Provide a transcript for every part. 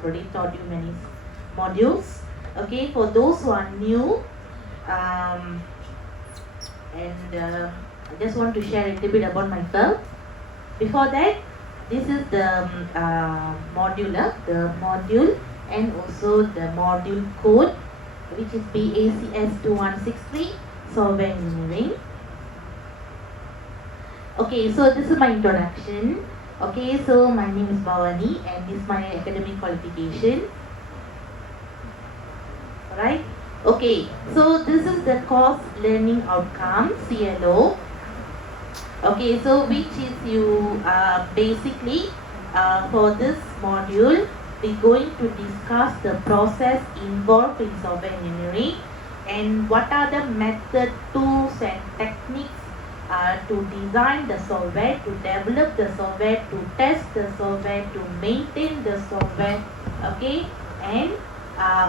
I've already taught you many modules. Okay, for those who are new, I just want to share a little bit about myself. Before that, this is the module and also the module code, which is BACS2163 software engineering. Okay, so this is my introduction. Okay, so my name is Bhavani and this is my academic qualification. Alright, okay, so this is the course learning outcome, CLO. Okay, so which is you basically for this module, we're going to discuss the process involved in software engineering and what are the method, tools and techniques to design the software, to develop the software, to test the software, to maintain the software, okay, and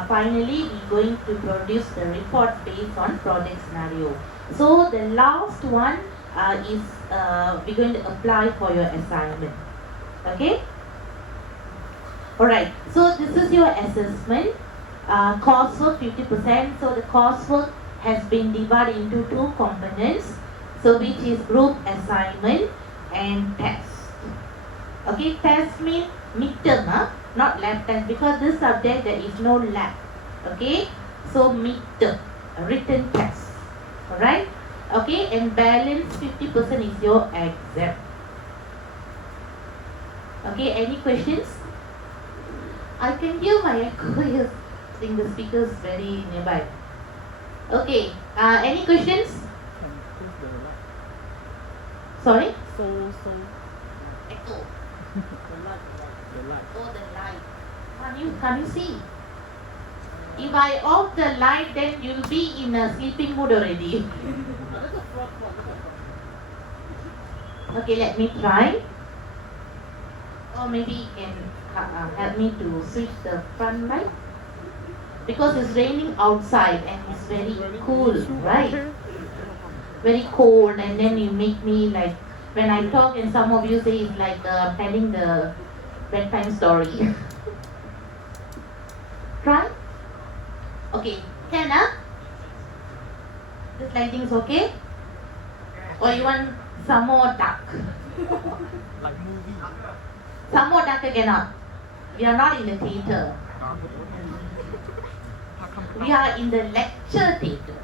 finally we're going to produce the report based on project scenario. So the last one is we're going to apply for your assignment, okay. Alright, so this is your assessment, coursework 50%. So the coursework has been divided into two components, so which is group assignment and test. Okay, test means midterm, not lab test, because this subject there is no lab. Okay, so midterm, written test. Alright, okay, and balance 50% is your exam. Okay, any questions? I can hear my echo here. I think the speaker is very nearby. Okay, any questions? Sorry? Echo. The light. Oh, the light. Can you see? If I off the light, then you'll be in a sleeping mood already. Okay, let me try. Or maybe you can help me to switch the front light. Because it's raining outside and it's very cool, right? Very cold, and then you make me like, when I talk and some of you say it's like telling the bedtime story. Try? Okay, can This lighting is okay? Or you want some more dark? Like movie. Some more dark cannot. We are not in the theater. We are in the lecture theater.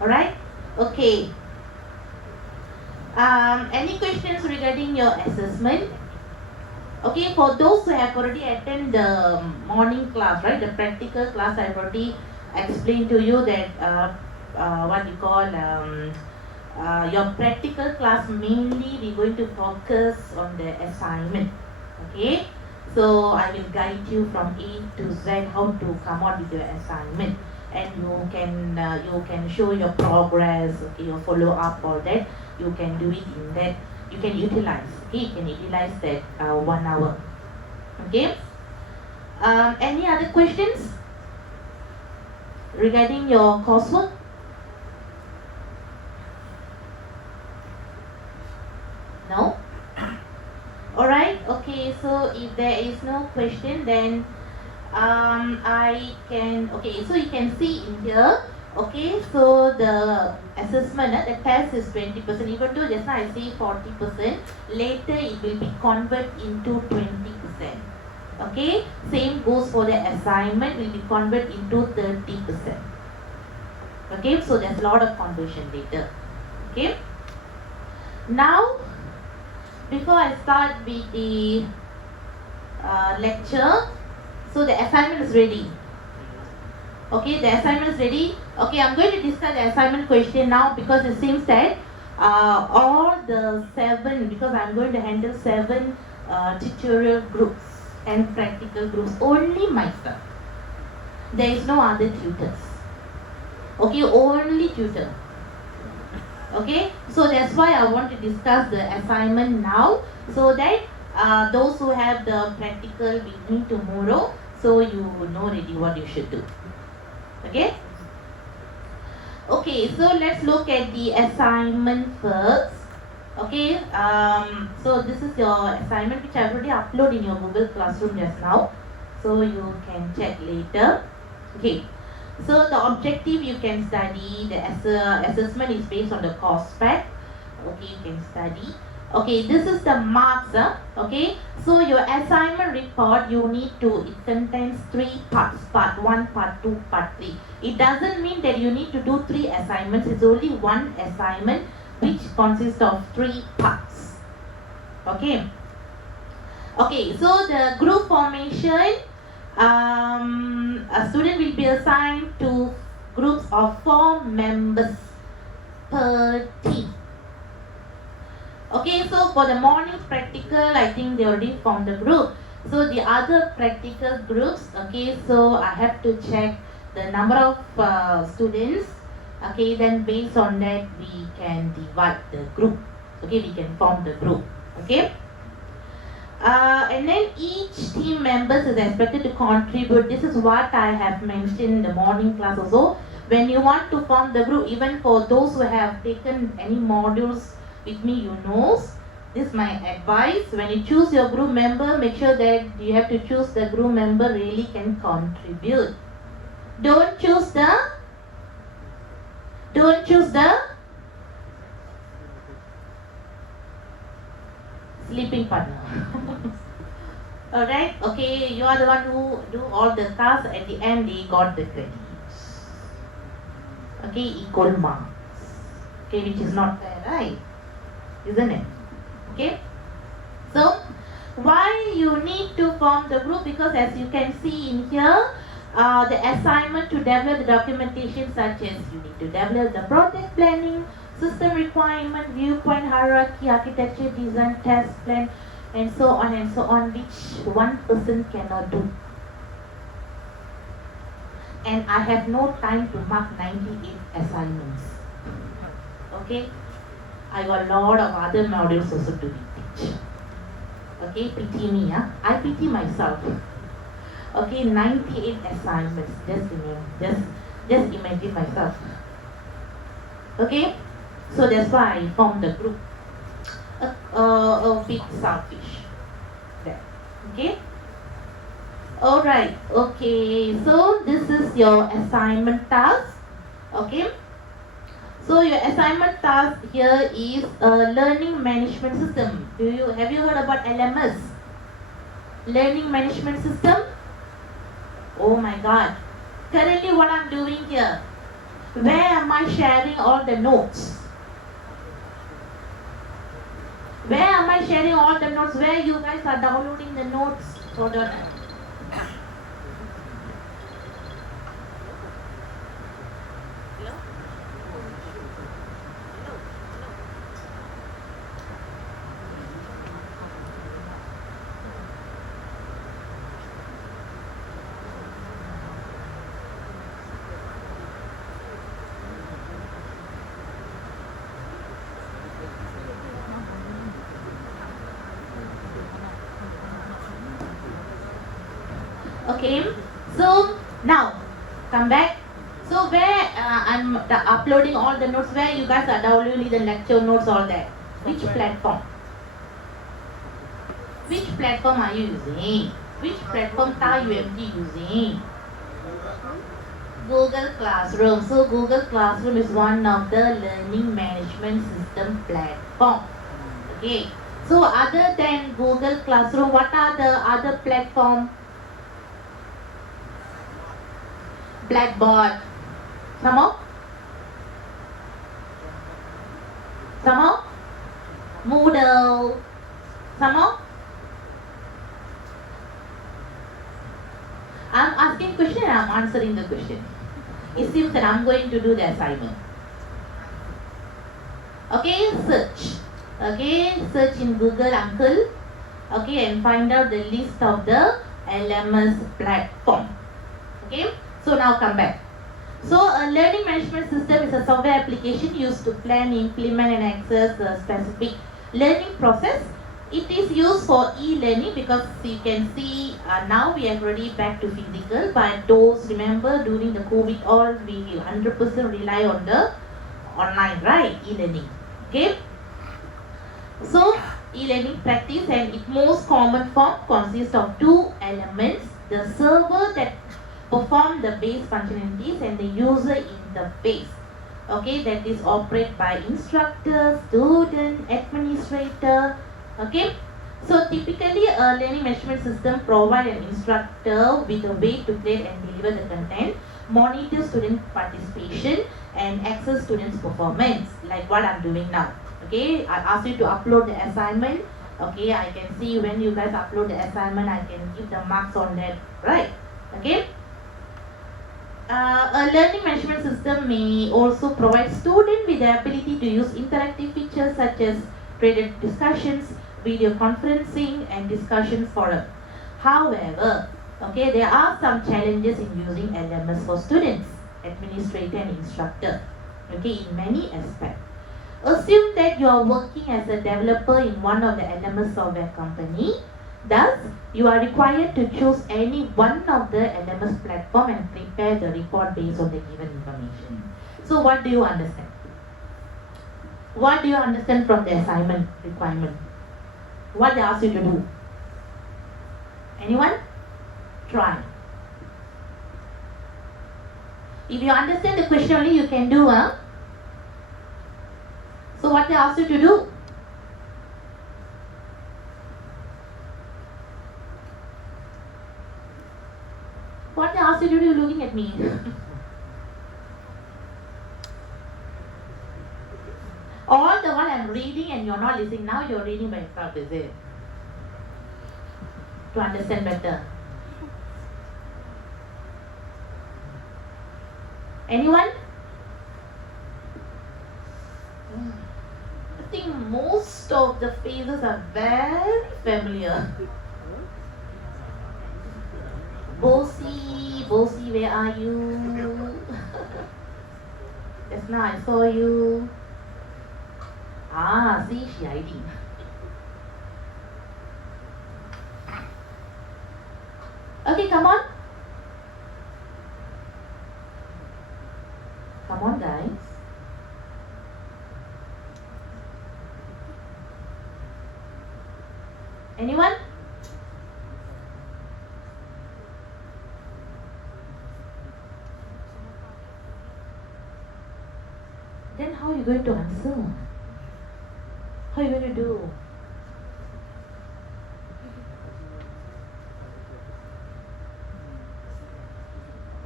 Alright? Okay. Any questions regarding your assessment? Okay, for those who have already attended the morning class, right? The practical class, I've already explained to you that what you call your practical class, mainly we're going to focus on the assignment. Okay, so I will guide you from A to Z how to come out with your assignment, and you can show your progress, okay, your follow up, all that you can do it in that. You can utilize, okay, you can utilize that 1 hour. Okay, any other questions regarding your coursework? No? Alright, okay, so if there is no question, then I can, okay, so you can see in here, okay, so the assessment, the test is 20%, even though just now I see 40%, later it will be converted into 20%. Okay, same goes for the assignment, will be converted into 30%. Okay, so there's a lot of conversion later. Okay, now before I start with the lecture, so the assignment is ready. Okay, the assignment is ready. Okay, I'm going to discuss the assignment question now, because it seems that all the 7, because I'm going to handle 7 tutorial groups and practical groups, only myself. There is no other tutors. Okay, only tutor. Okay, so that's why I want to discuss the assignment now, so that those who have the practical with me tomorrow, so you know already what you should do. Okay? Okay, so let's look at the assignment first. Okay, so this is your assignment which I already uploaded in your Google Classroom just now. So you can check later. Okay, so the objective you can study, the assessment is based on the course spec. Okay, you can study. Okay, this is the marks. Okay, so your assignment report, you need to, it contains 3 parts, part 1, part 2, part 3. It doesn't mean that you need to do 3 assignments, it's only one assignment which consists of 3 parts. Okay. Okay, so the group formation, a student will be assigned to groups of 4 members per team. Okay, so for the morning practical, I think they already formed the group. So the other practical groups, okay, so I have to check the number of students. Okay, then based on that we can divide the group. Okay, we can form the group. Okay. And then each team members is expected to contribute. This is what I have mentioned in the morning class also. When you want to form the group, even for those who have taken any modules with me, you know, this is my advice. When you choose your group member, make sure that you have to choose the group member really can contribute. Don't choose the sleeping partner. Alright, okay, you are the one who do all the tasks, at the end they got the credit. Okay, equal marks. Okay, which is not fair, right? Isn't it? Okay. So, why you need to form the group? Because as you can see in here, the assignment to develop the documentation such as you need to develop the project planning, system requirement, viewpoint, hierarchy, architecture, design, test plan, and so on, which one person cannot do. And I have no time to mark 98 assignments. Okay? I got a lot of other modules also to teach. Okay, pity me, huh? I pity myself. Okay, 98 assignments, just imagine myself. Okay, so that's why I formed the group. A bit selfish. There. Okay. Alright, okay, so this is your assignment task. Okay. So your assignment task here is a learning management system. Have you heard about LMS? Learning management system? Oh my god. Currently what I'm doing here, where am I sharing all the notes? Where am I sharing all the notes? Where you guys are downloading the notes for the... Okay, so now come back. So where I'm uploading all the notes, where you guys are downloading the lecture notes, all that. Which platform? Which platform are you using? Which platform are you using? Google Classroom. So Google Classroom is one of the learning management system platform. Okay. So other than Google Classroom, what are the other platform? Blackboard. Some more? Some more? Moodle. Some more? I'm asking question and I'm answering the question. It seems that I'm going to do the assignment. Okay, search. Okay, search in Google, uncle. Okay, and find out the list of the LMS platform. Okay. So now come back. So a learning management system is a software application used to plan, implement and access a specific learning process. It is used for e-learning because you can see now we are already back to physical, but those, remember during the COVID all we 100% rely on the online, right? E-learning. Okay. So, e-learning practice and its most common form consists of two elements: the server that perform the base functionalities and the user interface. Okay, that is operated by instructor, student, administrator. Okay, so typically a learning management system provides an instructor with a way to create and deliver the content, monitor student participation, and access students' performance, like what I'm doing now. Okay, I ask you to upload the assignment. Okay, I can see when you guys upload the assignment, I can give the marks on that, right? Okay. A learning management system may also provide students with the ability to use interactive features such as threaded discussions, video conferencing, and discussion forum. However, okay, there are some challenges in using LMS for students, administrator, and instructor. Okay, in many aspects. Assume that you are working as a developer in one of the LMS software company. Thus, you are required to choose any one of the LMS platform and prepare the report based on the given information. So what do you understand? What do you understand from the assignment requirement? What they ask you to do? Anyone? Try. If you understand the question only, you can do, huh? So what they ask you to do? What they ask you to do, you're looking at me. All the while I'm reading and you're not listening. Now you're reading by yourself, is it? To understand better. Anyone? I think most of the faces are very familiar. Bossy, where are you? Just now I saw you. Ah, see, she hiding. Okay, come on. Come on, guys. Anyone? Then how are you going to answer? How are you going to do?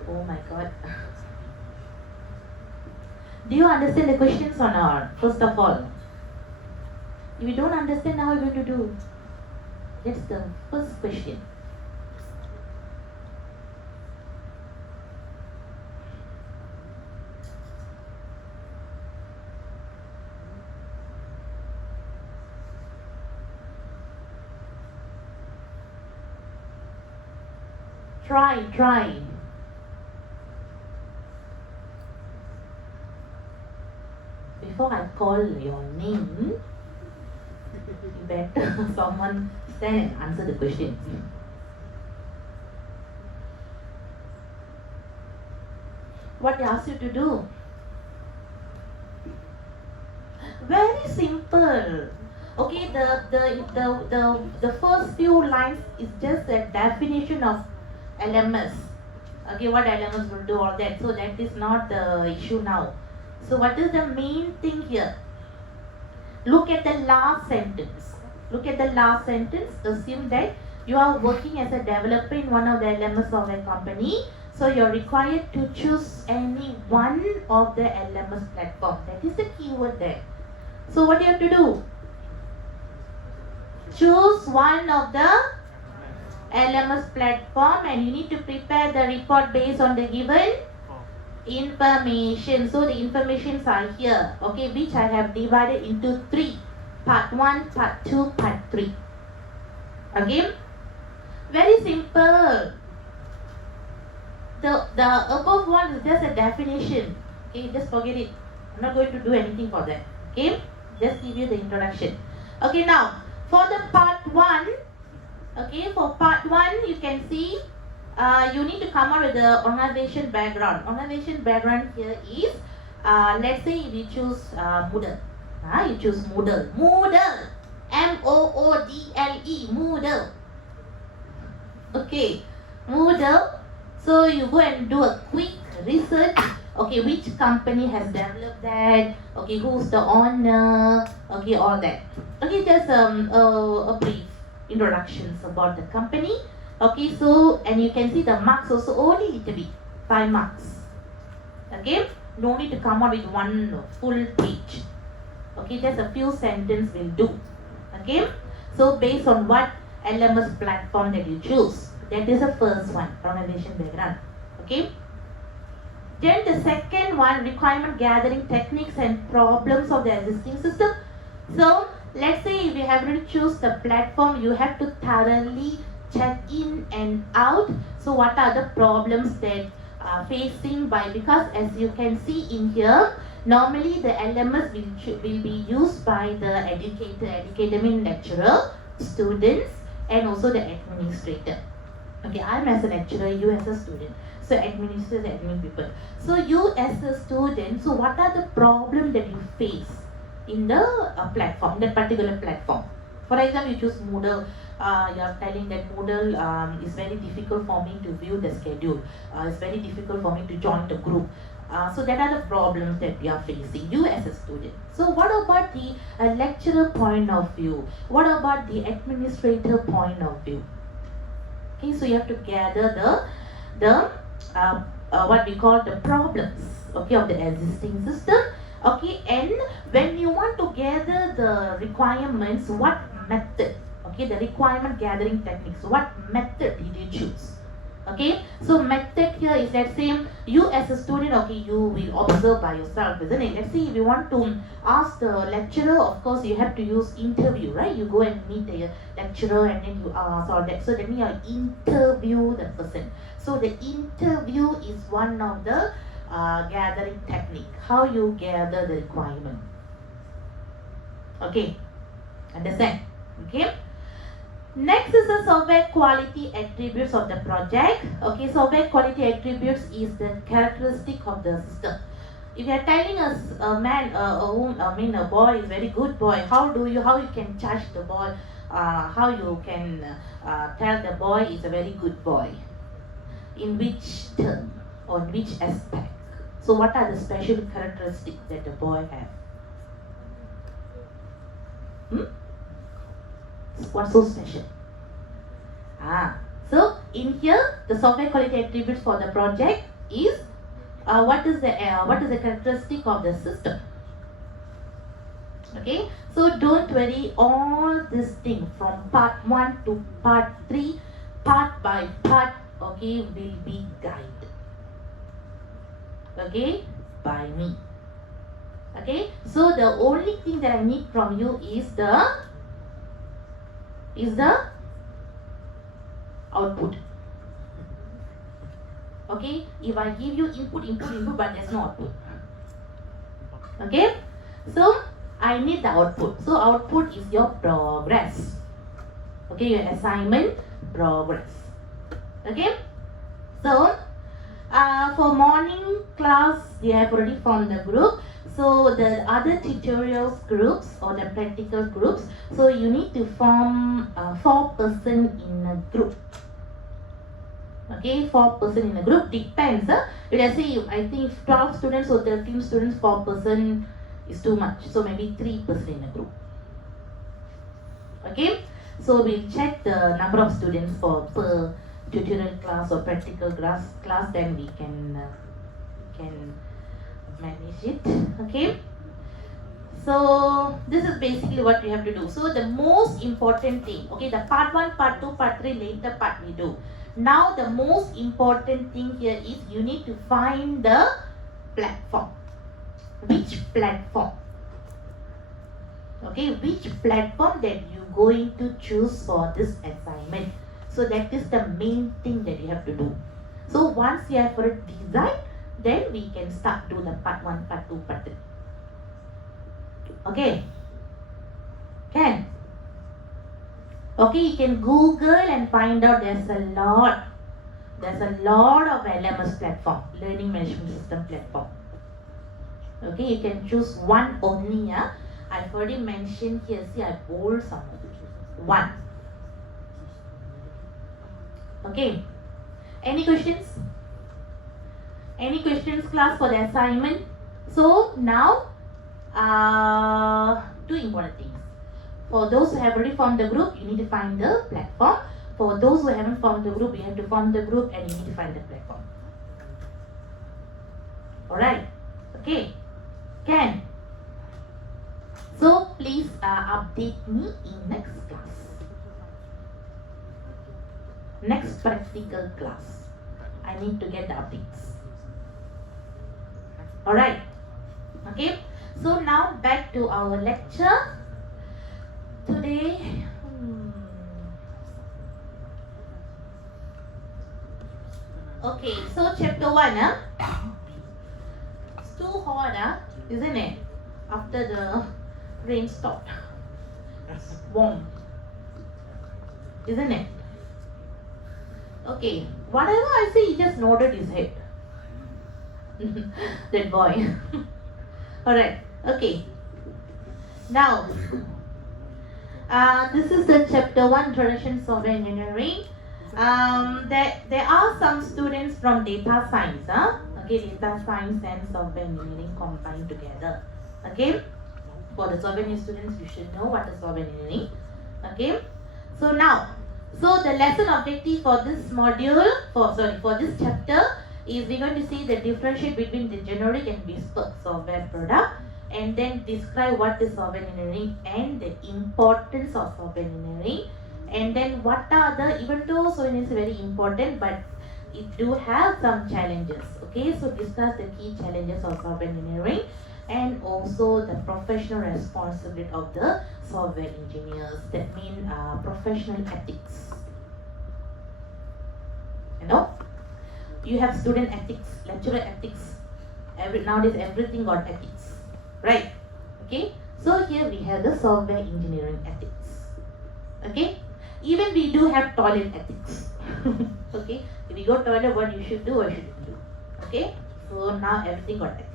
Oh my God. Do you understand the questions or not? First of all. If you don't understand, how are you going to do? That's the first question. Try. Before I call your name, you better someone stand and answer the question. What they ask you to do? Very simple. Okay, the first few lines is just a definition of LMS. Okay, what LMS will do, all that. So that is not the issue now. So what is the main thing here? Look at the last sentence. Assume that you are working as a developer in one of the LMS software company. So you're required to choose any one of the LMS platform. That is the keyword there. So what do you have to do? Choose one of the LMS platform and you need to prepare the report based on the given information. So the informations are here, okay, which I have divided into 3. Part 1, part 2, part 3. Okay, very simple. The above one is just a definition. Okay, just forget it. I'm not going to do anything for that. Okay, just give you the introduction. Okay, now for the part 1. Okay, for part 1 you can see you need to come out with the organization background. Organization background here is let's say if you choose Moodle. You choose Moodle. Moodle, Moodle. Okay, Moodle. So you go and do a quick research. Okay, which company has developed that? Okay, who's the owner? Okay, all that. Okay, just a brief introductions about the company. Okay, so and you can see the marks also only little bit, 5 marks. Okay, no need to come out with one full page. Okay, just a few sentences will do. Okay, so based on what LMS platform that you choose, that is the first one, organization background. Okay, then the second one, requirement gathering techniques and problems of the existing system. So let's say if you have to choose the platform, you have to thoroughly check in and out. So what are the problems that are facing by, because as you can see in here, normally the LMS will be used by the educator means lecturer, students, and also the administrator. Okay, I'm as a lecturer, you as a student. So administrators, admin people. So you as a student, so what are the problems that you face in the platform, that particular platform? For example, you choose Moodle. You are telling that Moodle is very difficult for me to view the schedule. It's very difficult for me to join the group. So that are the problems that we are facing, you as a student. So what about the lecturer point of view? What about the administrator point of view? Okay, so you have to gather the what we call the problems, okay, of the existing system. Okay, and when you want to gather the requirements, what method? Okay, the requirement gathering techniques, what method did you choose? Okay, so method here is, let's say you as a student, okay, you will observe by yourself, isn't it? Let's say if you want to ask the lecturer, of course you have to use interview, right? You go and meet the lecturer and then you ask all that. So that means you interview the person. So the interview is one of the gathering technique, how you gather the requirement. Okay, understand? Okay. Next is the software quality attributes of the project. Okay, software quality attributes is the characteristic of the system. If you are telling us a man, a boy is very good boy, how you can judge the boy? How you can tell the boy is a very good boy? In which term or which aspect? So what are the special characteristics that the boy have? What's so special? So in here the software quality attributes for the project is what is the characteristic of the system? Okay, so don't worry, all this thing from part 1 to part 3, part by part, okay, will be guided, okay, by me. Okay, so the only thing that I need from you is the output. Okay, if I give you input, but there's no output. Okay, so I need the output. So output is your progress. Okay, your assignment progress. Okay, so for morning class, we have already formed the group. So the other tutorials groups or the practical groups, so you need to form 4 person in a group. Okay, 4 person in a group, depends. Let's say I think 12 students or 13 students, 4 person is too much. So maybe 3 person in a group. Okay, so we'll check the number of students for per tutorial class or practical class, then we can manage it. Okay, so this is basically what we have to do. So the most important thing, okay, the part 1, part 2, part 3 later part we do. Now the most important thing here is you need to find the platform. Which platform? Okay, which platform that you're going to choose for this assignment. So that is the main thing that you have to do. So once you have a design, then we can start do the part 1, part 2, part 3. Okay? Can? Okay, you can Google and find out there's a lot of LMS platform, learning management system platform. Okay, you can choose one only. I've already mentioned here. See, I bold some. 1. Okay. Any questions? Any questions, class, for the assignment? So now, 2 important things. For those who have already formed the group, you need to find the platform. For those who haven't formed the group, you have to form the group and you need to find the platform. Alright? Okay? Can? So please update me in next class. Next practical class. I need to get the updates. Alright? Okay? So now back to our lecture. Today, okay, so chapter 1, it's too hot, isn't it? After the rain stopped. Warm. Isn't it? Okay, whatever I say, he just nodded his head. That boy. Alright, okay. Now, this is the chapter 1, Introduction to Software Engineering. There are some students from data science, okay, data science and software engineering combined together. Okay, for the software engineering students, you should know what is software engineering. Okay, so now, so the lesson objective for this module, for this chapter, is we're going to see the differentiate between the generic and bespoke software product, and then describe what is software engineering and the importance of software engineering, and then what are the, even though software engineering is very important, but it do have some challenges. Okay, so discuss the key challenges of software engineering and also the professional responsibility of the software engineers. That means professional ethics. You know, you have student ethics, lecturer ethics. Nowadays everything got ethics, right? Okay, so here we have the software engineering ethics. Okay, even we do have toilet ethics. Okay, if you go toilet, what you should do or shouldn't do. Okay, so now everything got ethics.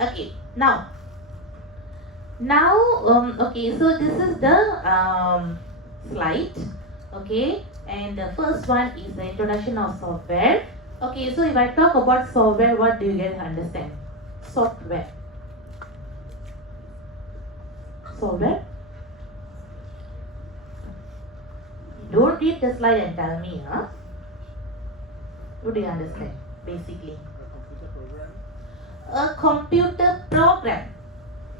Okay, now okay, so this is the slide. Okay, and the first one is the introduction of software. Okay, so if I talk about software, what do you guys understand? Software. Software. Don't read the slide and tell me, What do you understand, basically? A computer program.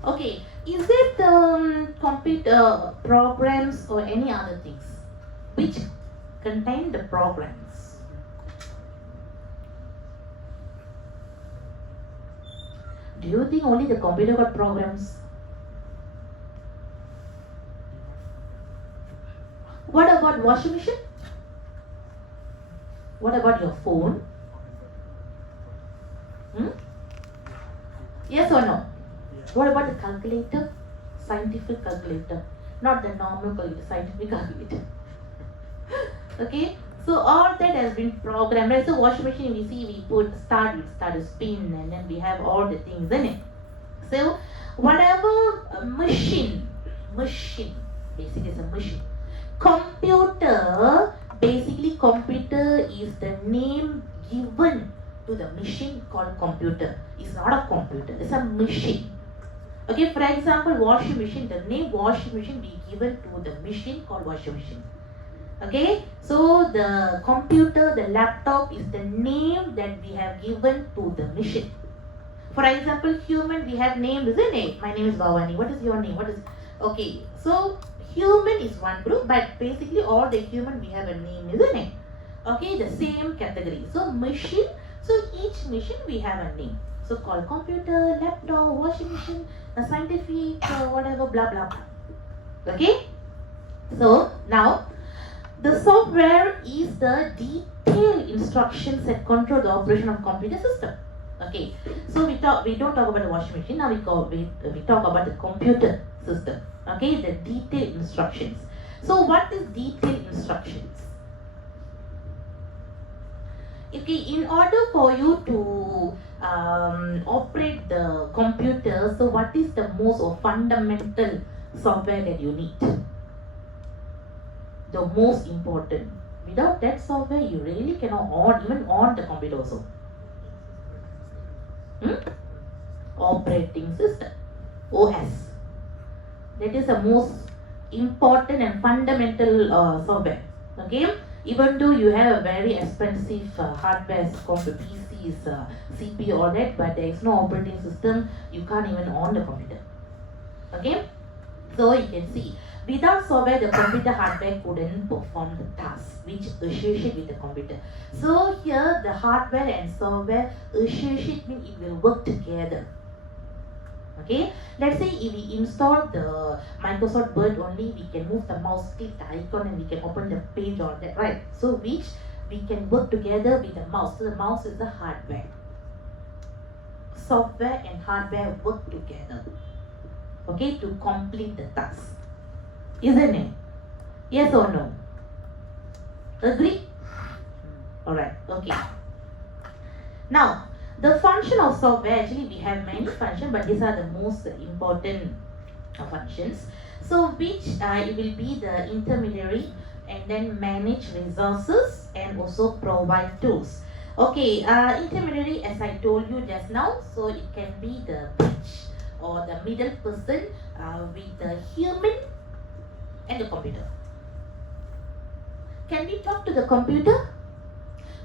Okay, is it computer programs or any other things which contain the programs? Do you think only the computer got programs? What about washing machine? What about your phone? Yes or no? What about the calculator? Scientific calculator. Not the normal calculator, scientific calculator. Okay, so all that has been programmed. Right? So washing machine, we see we put start to spin, and then we have all the things in it. So whatever machine, basically it's a machine. Computer, basically computer is the name given to the machine called computer. It's not a computer, it's a machine. Okay, for example, washing machine, the name washing machine be given to the machine called washing machine. Okay, so the computer, the laptop is the name that we have given to the machine. For example, human, we have name, isn't it? My name is Bhavani. What is your name? What is, okay, so human is one group, but basically all the human we have a name, isn't it? Okay, the same category. So machine, so each machine we have a name. So called computer, laptop, washing machine, a scientific, whatever, blah blah blah. Okay? So now the software is the detailed instructions that control the operation of computer system. Okay, so we don't talk about the washing machine. Now we talk about the computer system. Okay, the detailed instructions. So what is detailed instructions? Okay, in order for you to operate the computer, so what is the most or fundamental software that you need? The most important. Without that software, you really cannot even on the computer also. Operating system, OS. That is the most important and fundamental software. Okay, even though you have a very expensive hardware, PCs, CPU, all that, but there is no operating system, you can't even on the computer. Okay, so you can see, without software, the computer hardware couldn't perform the task which associate with the computer. So here, the hardware and software associate means it will work together. Okay, let's say if we install the Microsoft Word only, we can move the mouse, click the icon, and we can open the page or that, right? So which we can work together with the mouse. So the mouse is the hardware. Software and hardware work together, okay, to complete the task. Isn't it? Yes or no? Agree? Alright, okay. Now, the function of software, actually we have many functions, but these are the most important functions. So which it will be the intermediary, and then manage resources and also provide tools. Okay, intermediary, as I told you just now, so it can be the bridge or the middle person with the human and the computer. Can we talk to the computer?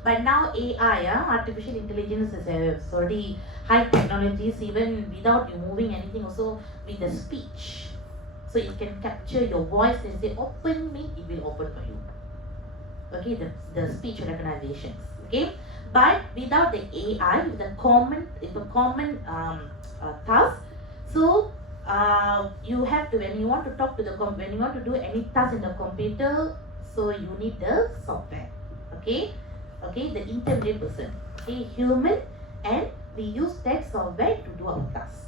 But now AI, artificial intelligence is already high technologies, even without you moving anything, also with the speech. So it can capture your voice and say open me, it will open for you. Okay, the speech recognitions. Okay, but without the AI, with a common task, so you have to, when you want to talk to when you want to do any task in the computer, so you need the software. Okay, the intermediate person, okay, human, and we use that software to do our task.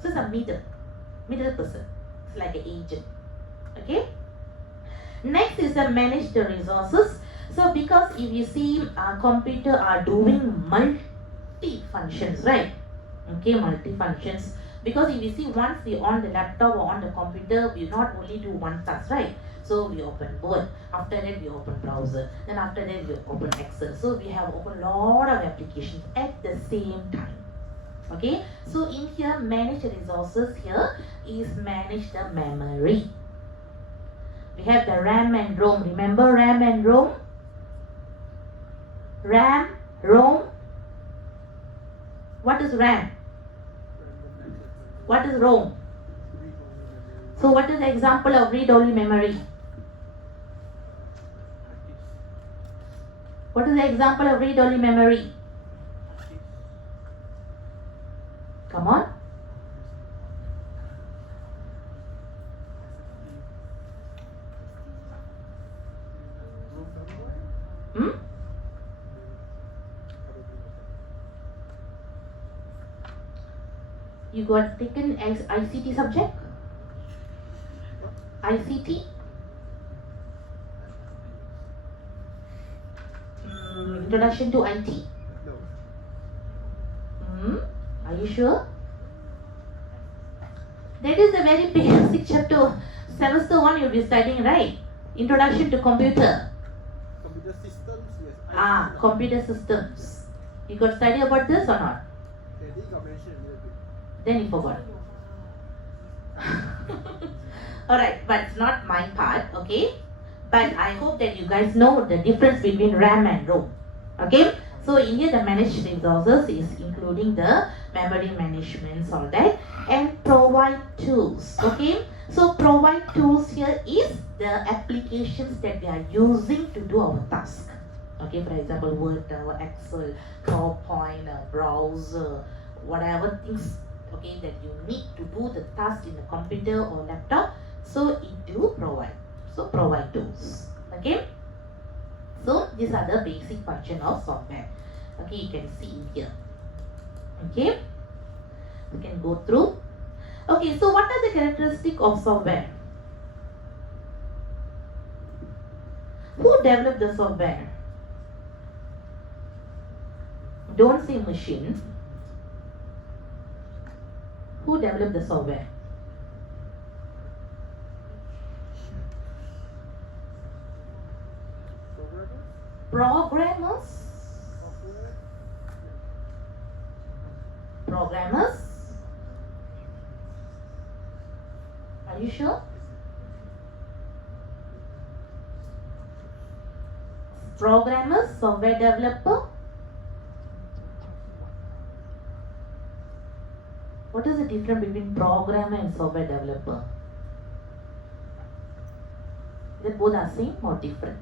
So it's a middle person. It's like an agent. Okay. Next is the manage the resources. So because if you see computer are doing multi functions, right? Okay, multi functions. Because if you see, once we on the laptop or on the computer, we not only do one task, right? So we open Word, after that we open browser, then after that we open Excel. So we have opened a lot of applications at the same time. Okay, so in here, manage resources here is manage the memory. We have the RAM and ROM. Remember RAM and ROM? RAM, ROM. What is RAM? What is ROM? So what is the example of read-only memory? What is the example of read-only memory? Come on. You got taken as ICT subject? ICT? Introduction to IT? No. Are you sure? That is a very basic chapter. Semester 1 you'll be studying, right? Introduction to computer. Computer systems, yes. Computer systems. You got study about this or not? I think you mentioned a little bit. Then you forgot. Alright, but it's not my part, okay? But I hope that you guys know the difference between RAM and ROM. Okay? So in here the managed resources is including the memory management, all that, and provide tools. Okay? So provide tools here is the applications that we are using to do our task. Okay, for example, Word, Excel, PowerPoint, browser, whatever things, okay, that you need to do the task in the computer or laptop, so it do provide. So provide tools. Okay, so these are the basic function of software. Okay, you can see in here. Okay, we can go through. Okay, so what are the characteristics of software? Who developed the software? Don't say machine. Who developed the software? Programmers. Programmers. Are you sure? Programmers, software developer. What is the difference between programmer and software developer? They both are same or different?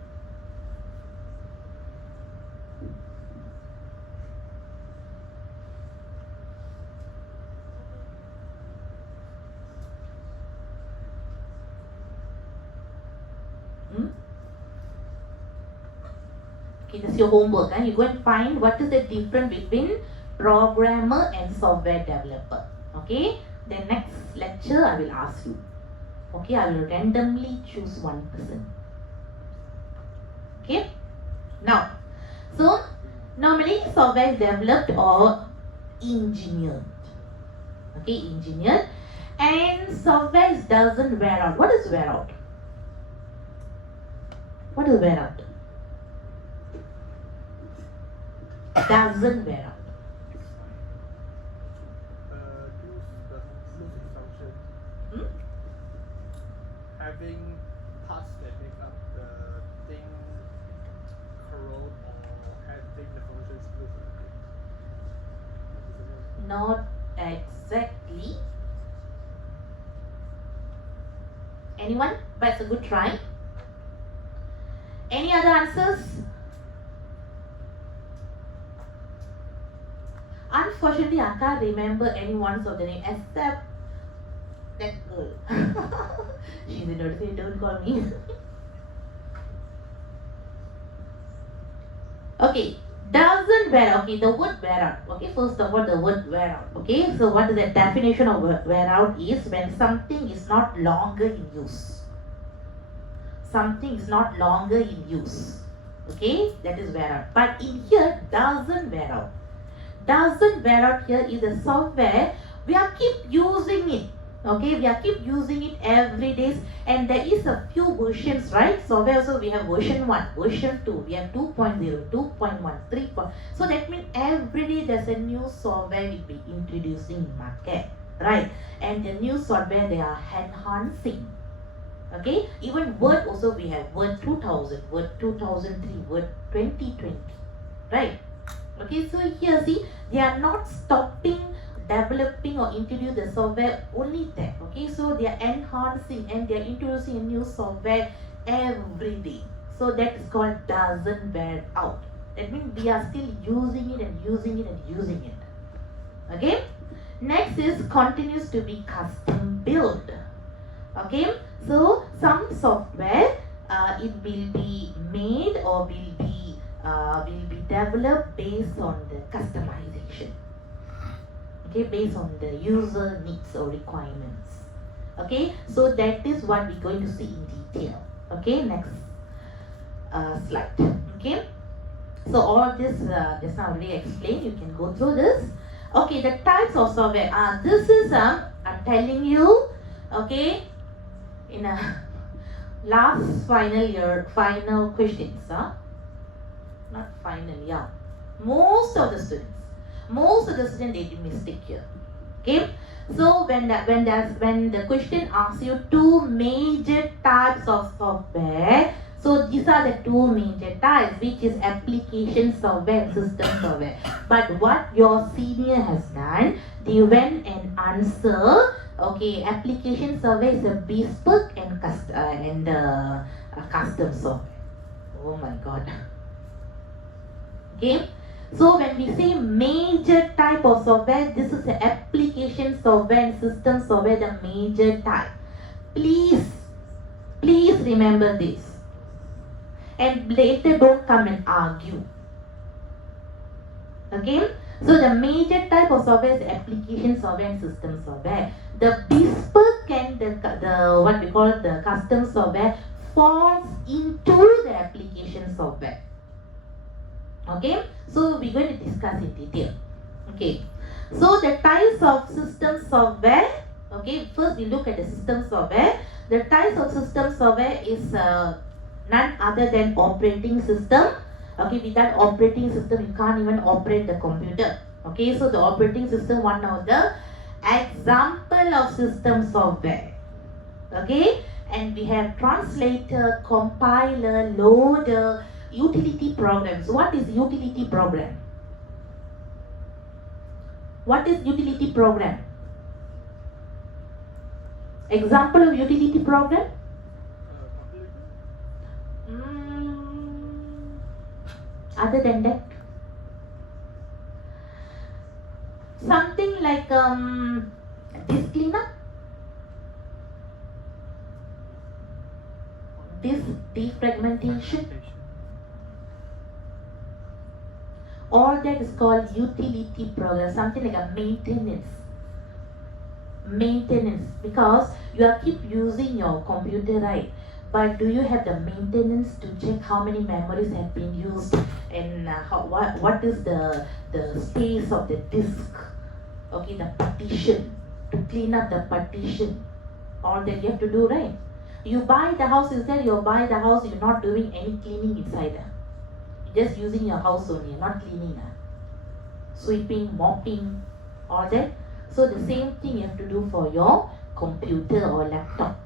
Okay, this is your homework. You go and find what is the difference between programmer and software developer. Okay, then next lecture I will ask you. Okay, I will randomly choose one person. Okay, now, so normally software is developed or engineered. Okay, engineered, and software doesn't wear out. What is wear out? What is wear out? Doesn't wear out. Lose its function. Having parts that make up the thing corrode or having the functions lose. Not exactly. Anyone? But it's a good try. Any other answers? Unfortunately, I can't remember anyone's of the name except that girl. She's a dirty, don't call me. Okay, doesn't wear out. Okay, the word wear out. Okay, first of all, the word wear out. Okay, so what is the definition of wear out is when something is not longer in use. Something is not longer in use. Okay, that is wear out. But in here, doesn't wear out. Doesn't wear out here is a software. We are keep using it. Okay, we are keep using it every day, and there is a few versions, right? Software also we have version 1, version 2, we have 2.0, 2.1, 3. So that means every day there's a new software will be introducing in market, right? And the new software they are enhancing. Okay, even Word also we have Word 2000, Word 2003, Word 2020, right? Okay, so here see, they are not stopping developing or introduce the software only there. Okay, so they are enhancing and they are introducing a new software every day. So that is called doesn't wear out. That means we are still using it and using it and using it. Okay, next is continues to be custom built. Okay, so some software it will be made or will be developed based on the customization. Okay, based on the user needs or requirements. Okay, so that is what we're going to see in detail. Okay, next slide. Okay, so all this just now already explained. You can go through this. Okay, the types of software. This is I'm telling you. Okay, in a last final questions. Not final, yeah. Most of the students they did mistake here. Okay, so when the question asks you two major types of software, so these are the two major types, which is application software and system software. But what your senior has done, they went and answer. Okay, application software is a bespoke and custom software. Oh my God. Okay, so when we say major type of software, this is the application software and system software, the major type. Please remember this. And later don't come and argue. Okay, so the major type of software is application software and system software. The bespoke and the what we call the custom software falls into the application software. Okay, so we're going to discuss in detail. Okay, so the types of system software. Okay, first we look at the system software. The types of system software is none other than operating system. Okay, without operating system you can't even operate the computer. Okay, so the operating system, one of the example of system software. Okay, and we have translator, compiler, loader, utility programs. What is utility program? What is utility program? Example of utility program? Other than that, something like disk cleaner, disk defragmentation, all that is called utility program. Something like a maintenance, because you are keep using your computer, right? But do you have the maintenance to check how many memories have been used and what is the space of the disk? Okay, the partition, to clean up the partition, all that you have to do, right? You buy the house, instead you buy the house, you're not doing any cleaning inside. You're just using your house only, you're not cleaning. Sweeping, mopping, all that. So the same thing you have to do for your computer or laptop.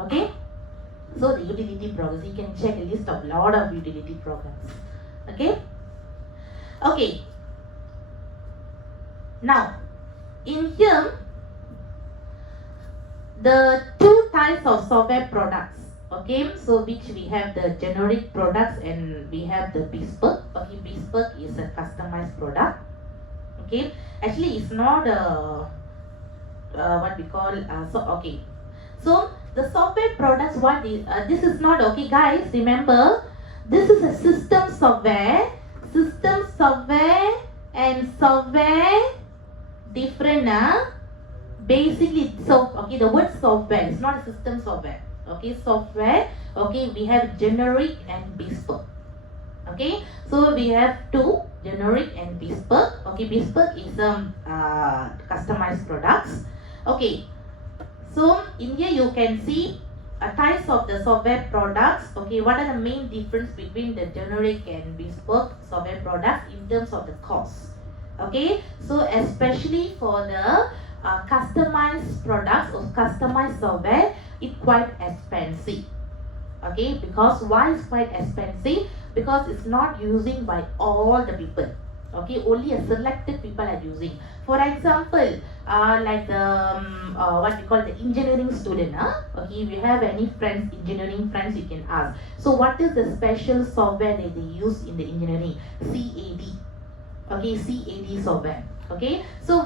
Okay? So the utility programs, you can check a list of lot of utility programs. Okay? Okay. Now, in here, the two types of software products. Okay, so which we have the generic products and we have the bespoke. Okay, bespoke is a customized product. Okay, actually it's not what we call so the software products, what is this is not, okay guys, remember this is a system software and software different. Basically, so okay, the word software is not a system software. Okay, software. Okay, we have generic and bespoke. Okay, so we have two, generic and bespoke. Okay, bespoke is customized products. Okay, so in here you can see types of the software products. Okay, what are the main difference between the generic and bespoke software products in terms of the cost? Okay, so especially for the customized products or customized software, it's quite expensive. Okay, because why it's quite expensive? Because it's not using by all the people. Okay, only a selected people are using. For example, like the what we call the engineering student. Okay, if you have any friends, engineering friends, you can ask. So what is the special software that they use in the engineering? CAD. Okay, CAD software. Okay, so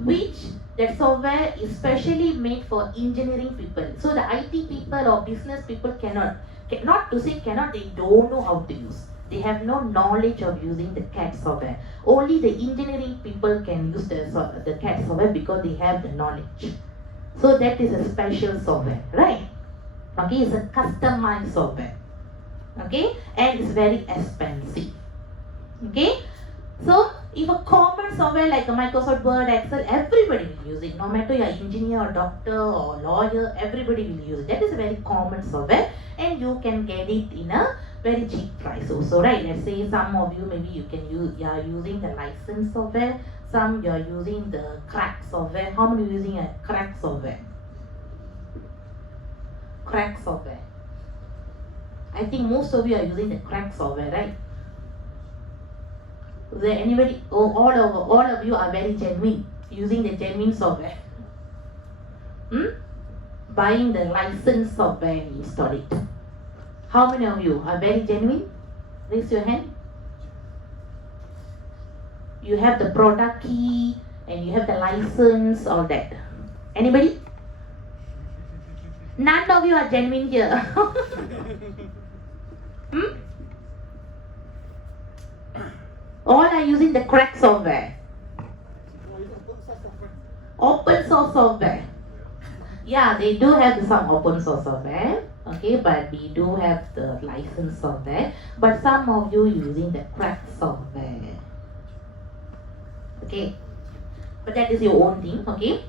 which that software is specially made for engineering people. So the IT people or business people cannot, they don't know how to use. They have no knowledge of using the CAD software. Only the engineering people can use the CAD software because they have the knowledge. So that is a special software, right? Okay, it's a customized software. Okay, and it's very expensive. Okay, so if a common software like a Microsoft Word, Excel, everybody will use it. No matter you're an engineer or doctor or lawyer, everybody will use it. That is a very common software and you can get it in a very cheap price also, right? Let's say some of you, maybe you are using the licensed software. Some you're using the crack software. How many are using a crack software? Crack software. I think most of you are using the crack software, right? Is there anybody? Oh, all of you are very genuine, using the genuine software. Buying the licensed software and install it. How many of you are very genuine? Raise your hand. You have the product key and you have the license, all that. Anybody? None of you are genuine here. All are using the crack software. Open source software. Yeah, they do have some open source software. Okay, but we do have the license software, but some of you using the cracked software. Okay, but that is your own thing. Okay.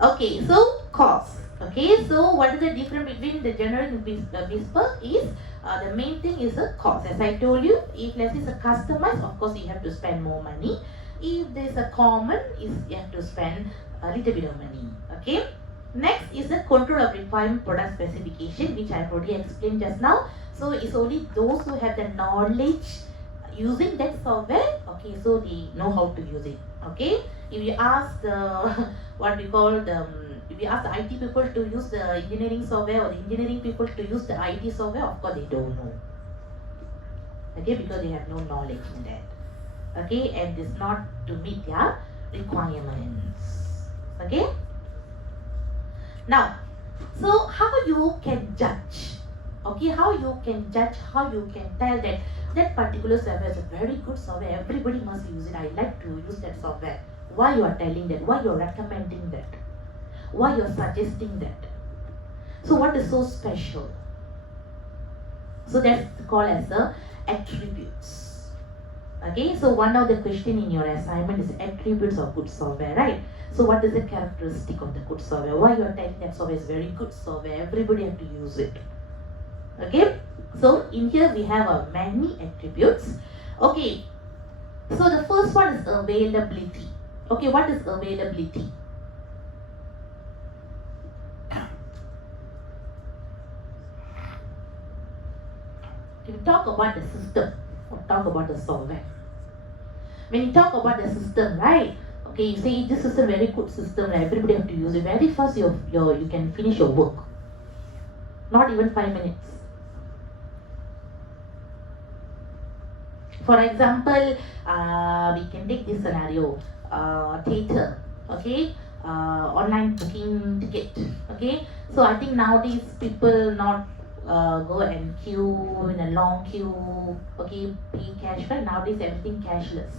Okay, so cost. Okay, so what is the difference between the generic and bespoke is the main thing is the cost. As I told you, if let's say it's a customized, of course you have to spend more money. If there's a common, is you have to spend a little bit of money. Okay. Next is the control of requirement product specification, which I've already explained just now. So it's only those who have the knowledge using that software. Okay, so they know how to use it. Okay. If you ask the what we call the if you ask the IT people to use the engineering software or the engineering people to use the IT software, of course they don't know. Okay, because they have no knowledge in that. Okay, and it's not to meet their requirements. Okay. Now, so how you can judge? Okay, how you can judge? How you can tell that that particular software is a very good software. Everybody must use it. I like to use that software. Why you are telling that? Why you are recommending that? Why you are suggesting that? So what is so special? So that's called as the attributes. Okay, so one of the question in your assignment is attributes of good software, right? So what is the characteristic of the good software? Why you are telling that software is very good software? Everybody have to use it. Okay, so in here we have many attributes. Okay, so the first one is availability. Okay, what is availability? If you talk about the system or talk about the software, when you talk about the system, right? Okay, you say this system very good system, right? Everybody have to use it. Very fast you can finish your work. Not even 5 minutes. For example, we can take this scenario, theater, okay, online booking ticket, okay. So I think nowadays people not go and queue in a long queue, okay, pay cash, right? Nowadays everything cashless,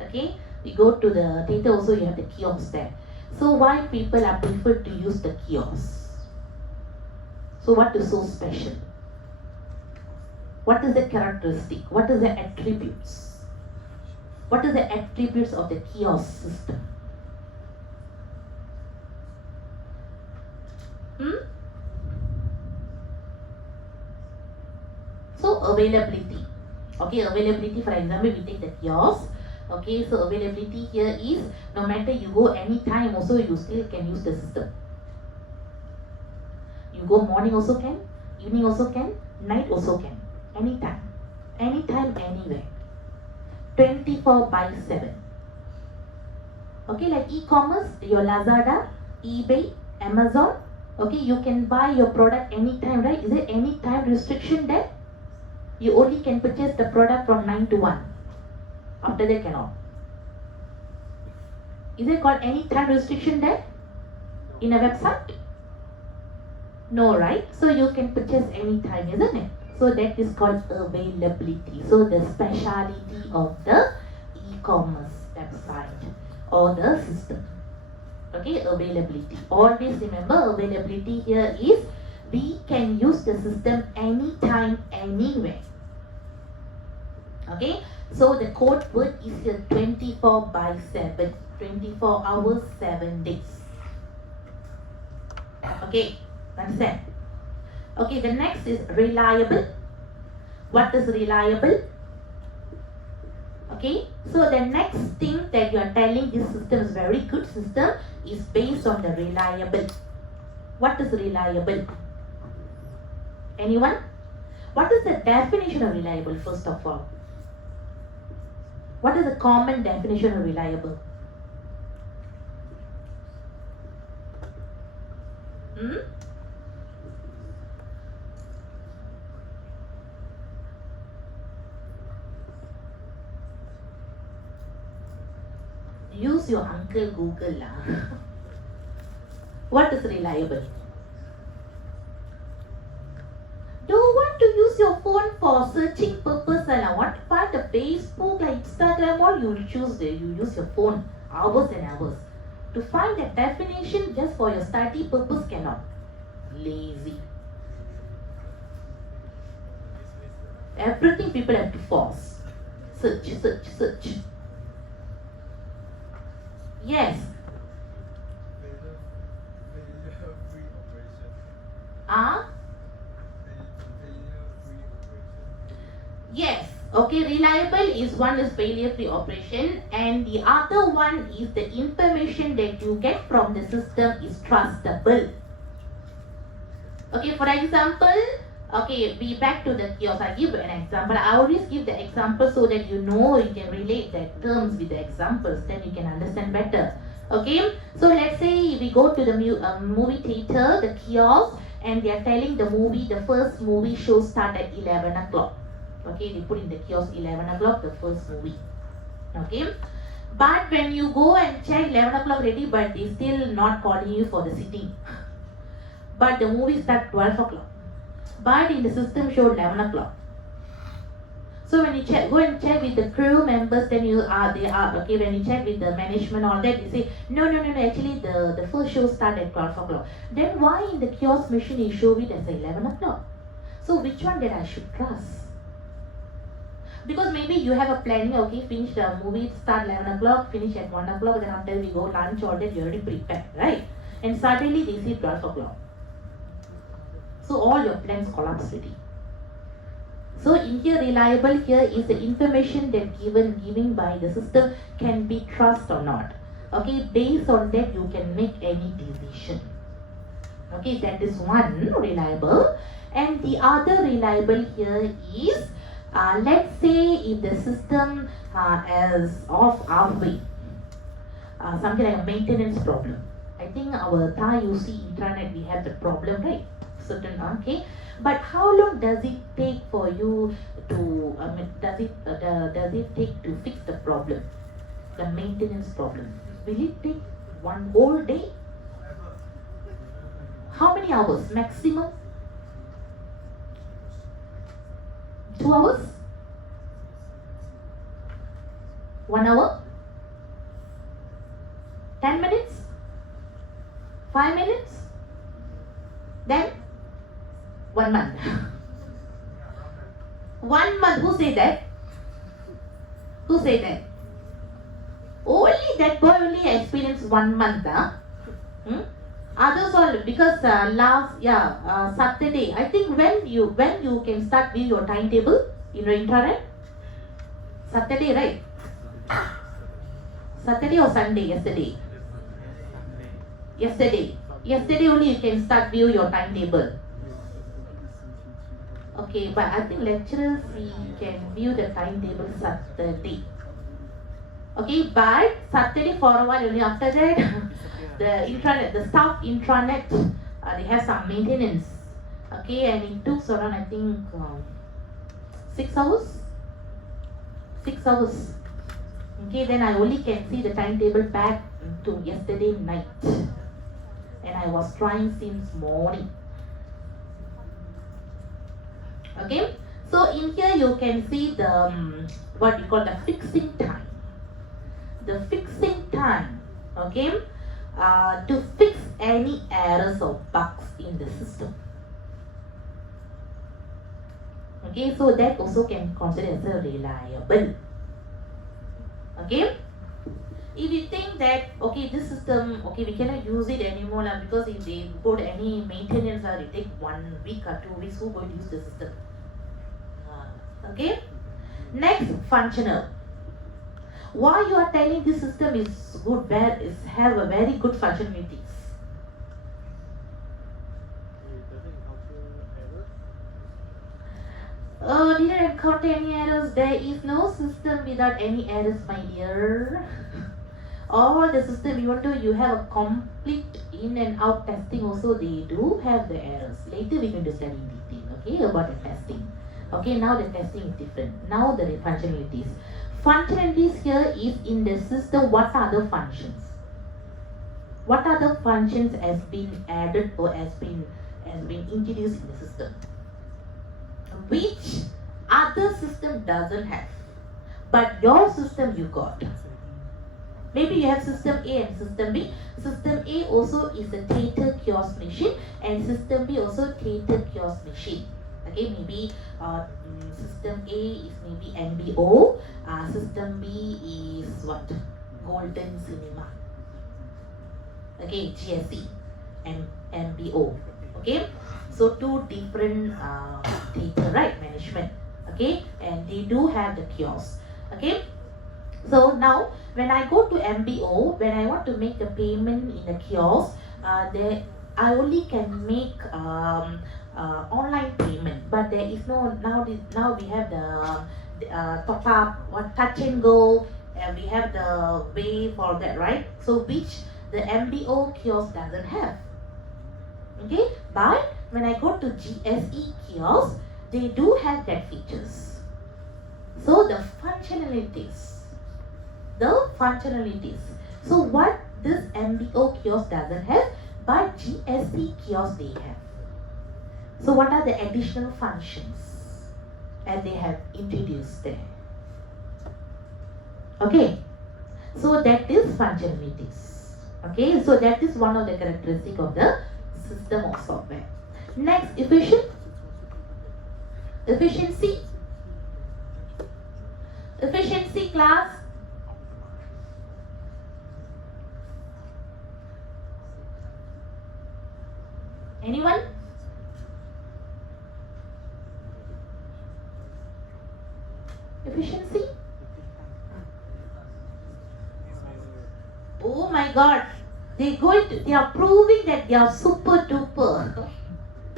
okay. You go to the theater also, you have the kiosk there. So why people are preferred to use the kiosk? So what is so special? What is the characteristic? What is the attributes? What is the attributes of the kiosk system? So availability. Okay, availability, for example, we take the kiosk. Okay, so availability here is no matter you go anytime also you still can use the system. You go morning also can, evening also can, night also can. Anytime, anywhere, 24/7. Okay, like e-commerce, your Lazada, eBay, Amazon. Okay, you can buy your product anytime, right? Is there any time restriction there? You only can purchase the product from 9 to 1. After that cannot. Is there got any time restriction there? In a website? No, right? So you can purchase anytime, isn't it? So that is called availability. So the speciality of the e-commerce website or the system. Okay, availability. Always remember availability here is we can use the system anytime, anywhere. Okay, so the code word is here 24/7, 24 hours, 7 days. Okay, understand? Okay, the next is reliable. What is reliable? Okay, so the next thing that you are telling this system is very good system is based on the reliable. What is reliable? Anyone? What is the definition of reliable first of all? What is the common definition of reliable? Use your uncle Google lah. What is reliable? Don't want to use your phone for searching purpose lah. Want to find the Facebook, like Instagram, or you use your phone hours and hours. To find the definition just for your study purpose cannot. Lazy. Everything people have to force. Search, search, search. Yes. Failure-free operation. Ah? Failure-free operation. Yes. Okay, reliable is one is failure-free operation, and the other one is the information that you get from the system is trustable. Okay, for example, okay, be back to the kiosk. I give an example. I always give the example so that you know you can relate the terms with the examples, then you can understand better. Okay, so let's say we go to the movie theater, the kiosk, and they are telling the movie, the first movie show start at 11 o'clock. Okay, they put in the kiosk 11 o'clock, the first movie. Okay, but when you go and check 11 o'clock ready, but they still not calling you for the sitting. But the movie start 12 o'clock. But in the system showed 11 o'clock. So when you go and check with the crew members, then they are okay. When you check with the management, all that, they say no. Actually, the first show start at 12 o'clock. Then why in the kiosk machine you show it as 11 o'clock? So which one that I should trust? Because maybe you have a planning. Okay, finish the movie, start 11 o'clock, finish at 1 o'clock. Then after we go lunch, all that you already prepared, right? And suddenly they say 12 o'clock. So all your plans collapse already. So in here, reliable here is the information that given by the system can be trusted or not. Okay, based on that you can make any decision. Okay, that is one reliable. And the other reliable here is, let's say if the system is off halfway, something like a maintenance problem. I think our Thai UC intranet we have the problem, right? Certain, okay, but how long does it take for you to does it take to fix the problem, the maintenance problem? Will it take one whole day? How many hours maximum? 2 hours? 1 hour? 10 minutes? 5 minutes? Then 1 month. 1 month. Who say that? Who say that? Only that boy only experienced 1 month. Others all because last Saturday. I think when you can start with your timetable in your intranet. Saturday, right? Saturday or Sunday? Yesterday. Yesterday only you can start view your timetable. Okay, but I think lecturers we can view the timetable Saturday. Okay, but Saturday for a while only. After that, the staff intranet, they have some maintenance. Okay, and it took around I think 6 hours. 6 hours. Okay, then I only can see the timetable back to yesterday night, and I was trying since morning. Okay, so in here you can see the what we call the fixing time. The fixing time, okay, to fix any errors or bugs in the system. Okay, so that also can be considered as a reliable. Okay, if you think that okay this system okay we cannot use it anymore now because if they go to any maintenance or it take 1 week or 2 weeks, who going to use the system? Okay, next functional. Why you are telling this system is good, have a very good functionalities? Does it encounter errors? Didn't encounter any errors. There is no system without any errors, my dear. All the system, even though you have a complete in and out testing also, they do have the errors. Later we're going to study in detail, okay, about the testing. Okay, now the testing is different. Now the functionalities. Functionalities here is in the system. What are the functions? What are the functions has been added or has been introduced in the system? Which other system doesn't have, but your system you got. Maybe you have system A and system B. System A also is a theater kiosk machine, and system B also theater kiosk machine. Okay, maybe system A is maybe MBO, system B is what? Golden Cinema. Okay, GSE and MBO. Okay, so two different theater, right, management. Okay, and they do have the kiosk. Okay, so now when I go to MBO, when I want to make the payment in the kiosk, I only can make online payment, but there is no now we have the top up or touch and go, and we have the way for that, right? So which the MBO kiosk doesn't have. Okay, but when I go to GSE kiosk, they do have that features. So the functionalities. So what this MBO kiosk doesn't have, but GSE kiosk they have. So what are the additional functions and they have introduced there? Okay, so that is functionalities. Okay, so that is one of the characteristic of the system of software. Next, efficiency. Efficiency class. Anyone? Efficiency? Oh my God! They are proving that they are super duper.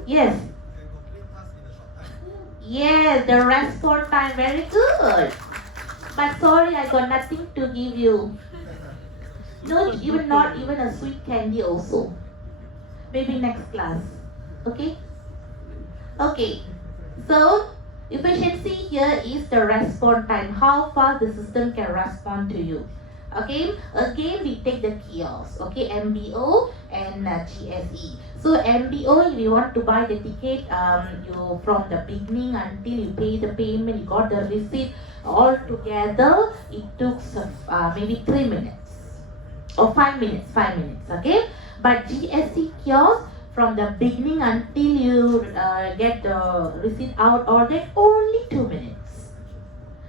Yes. Yes, the response time very good. But sorry, I got nothing to give you. Not even a sweet candy also. Maybe next class. Okay? Okay. So efficiency here is the response time. How fast the system can respond to you. Okay, again we take the kiosk. Okay, MBO and GSE. So MBO, if you want to buy the ticket, you from the beginning until you pay the payment, you got the receipt, all together it took maybe 3 minutes or 5 minutes. 5 minutes. Okay, but GSE kiosk, from the beginning until you get the receipt out, all that only 2 minutes.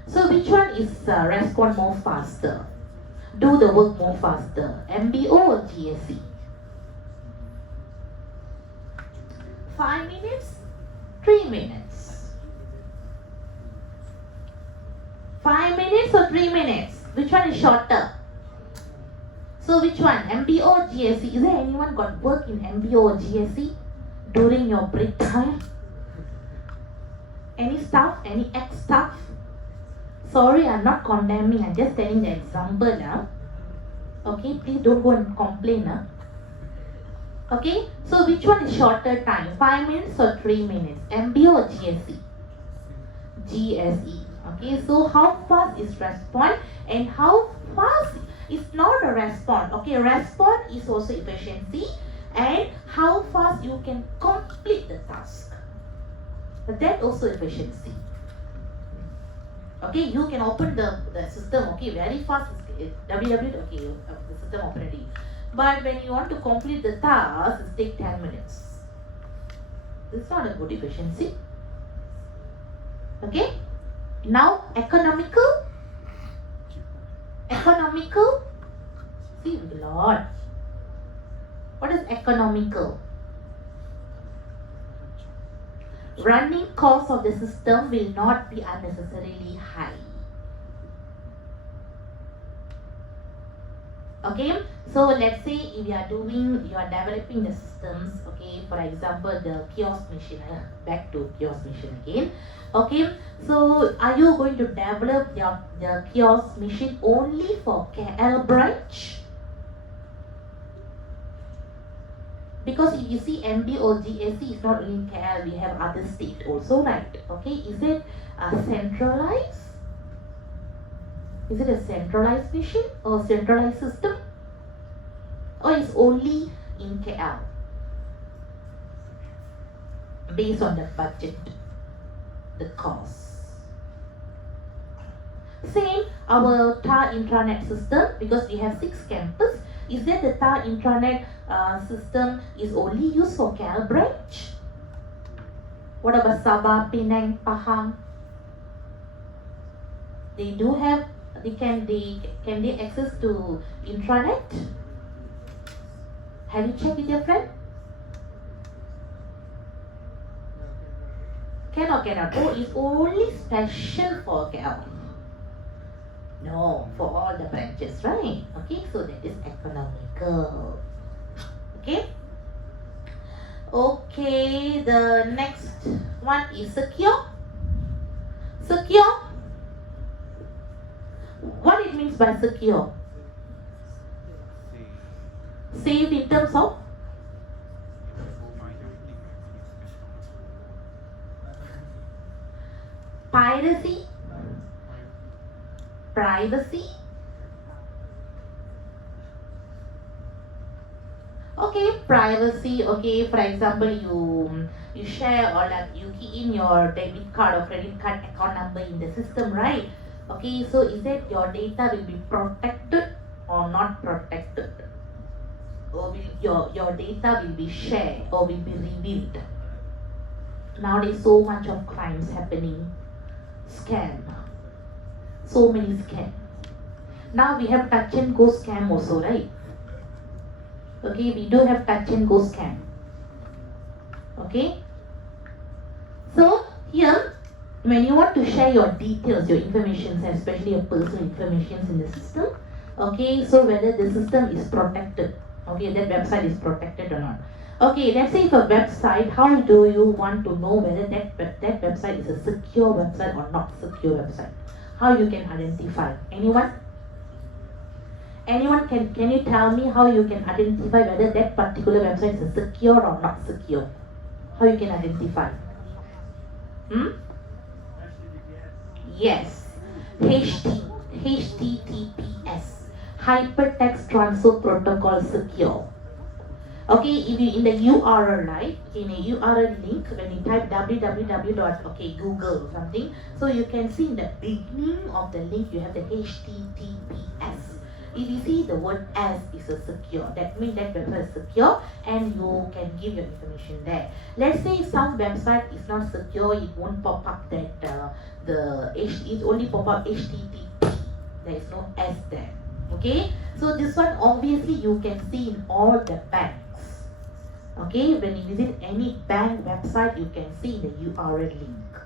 So which one is respond more faster? Do the work more faster, MBO or GSE? 5 minutes, 3 minutes. 5 minutes or 3 minutes? Which one is shorter? So which one, MBO or GSE? Is there anyone got work in MBO or GSE during your break time? Any staff, any ex-staff? Sorry, I'm not condemning, I'm just telling the example now. Okay, please don't go and complain. Okay, so which one is shorter time, 5 minutes or 3 minutes? MBO or GSE? GSE. Okay, so how fast is response and how fast is not a response. Okay, response is also efficiency and how fast you can complete the task. That also efficiency. Okay, you can open the system, okay, very fast, www, okay, the system operating. But when you want to complete the task, it takes 10 minutes. It's not a good efficiency. Okay, now economical. See, Lord, what is economical? Running cost of the system will not be unnecessarily high. Okay, so let's say if you are developing the systems, okay, for example the kiosk machine, back to kiosk machine again. Okay, so are you going to develop the kiosk machine only for KL branch? Because if you see MB or GSC, it's not only in KL, we have other states also, right? Okay, is it centralized? Is it a centralized machine or centralized system? Or is only in KL? Based on the budget, the cost. Same, our TAR intranet system, because we have 6 campuses, is that the TAR intranet system is only used for KL branch? What about Sabah, Penang, Pahang? They do have, can they access to intranet? Have you checked with your friend? Cannot. Oh, it's only special for KL. No, for all the branches, right? Okay, so that is economical. Okay. Okay, the next one is secure. Secure. What it means by secure? Safe in terms of piracy, privacy. Okay, privacy. Okay, for example, you share or like you key in your debit card or credit card account number in the system, right? Okay, so is it your data will be protected or not protected? Or will your data will be shared or will be revealed? Nowadays, so much of crimes happening. Scam. So many scam. Now we have touch and go scam also, right? Okay, we do have touch and go scam. Okay. So here, when you want to share your details, your information, especially your personal information in the system, okay, so whether the system is protected, okay, that website is protected or not. Okay, let's say if a website, how do you want to know whether that website is a secure website or not secure website? How you can identify? Anyone? Anyone can you tell me how you can identify whether that particular website is secure or not secure? How you can identify? Yes. HTTPS, Hypertext Transfer Protocol Secure. Okay, if you in the URL, right? In a URL link, when you type www.google something, so you can see in the beginning of the link you have the HTTPS. If you see the word S is a secure, that means that website is secure and you can give your information there. Let's say some website is not secure, it won't pop up that it only pop up HTTP. There is no S there. Okay, so this one obviously you can see in all the banks. Okay, when you visit any bank website, you can see the URL link.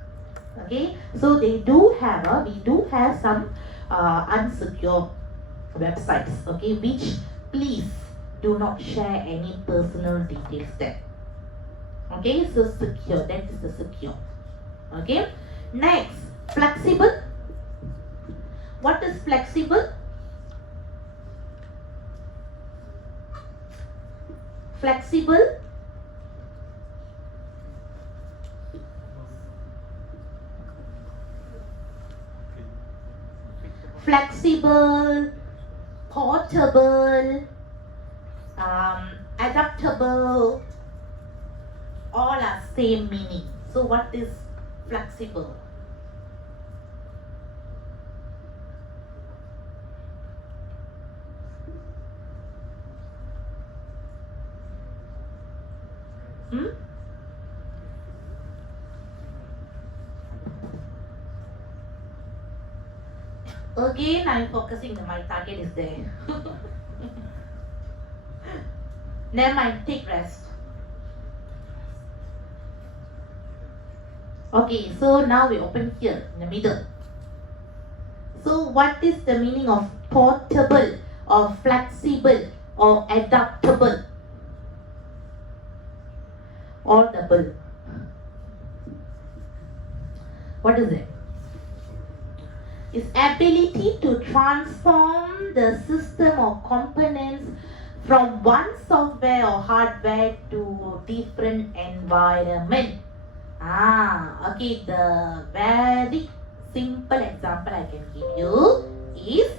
Okay, so we do have some unsecure websites, okay, which please do not share any personal details there. Okay, so secure, that is the secure. Okay, next, flexible. What is flexible? Flexible. Flexible, portable, adaptable, all are same meaning. So what is flexible? Again, I'm focusing my target is there. Never mind, take rest. Okay, so now we open here in the middle. So what is the meaning of portable or flexible or adaptable? Or double. What is it? It's ability to transform the system or components from one software or hardware to different environment. Okay, the very simple example I can give you is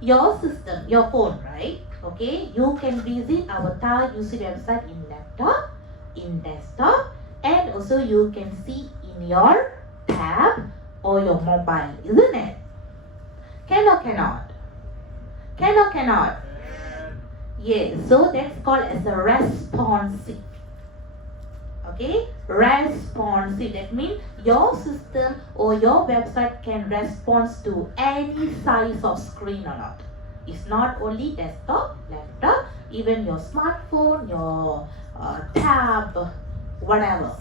your system, your phone, right? Okay, you can visit our Thai UC website in laptop, in desktop, and also you can see in your tab or your mobile, isn't it? Can or cannot? Can or cannot? Yes, so that's called as a responsive. Okay, responsive. That means your system or your website can respond to any size of screen or not. It's not only desktop, laptop, even your smartphone, your tab, whatever.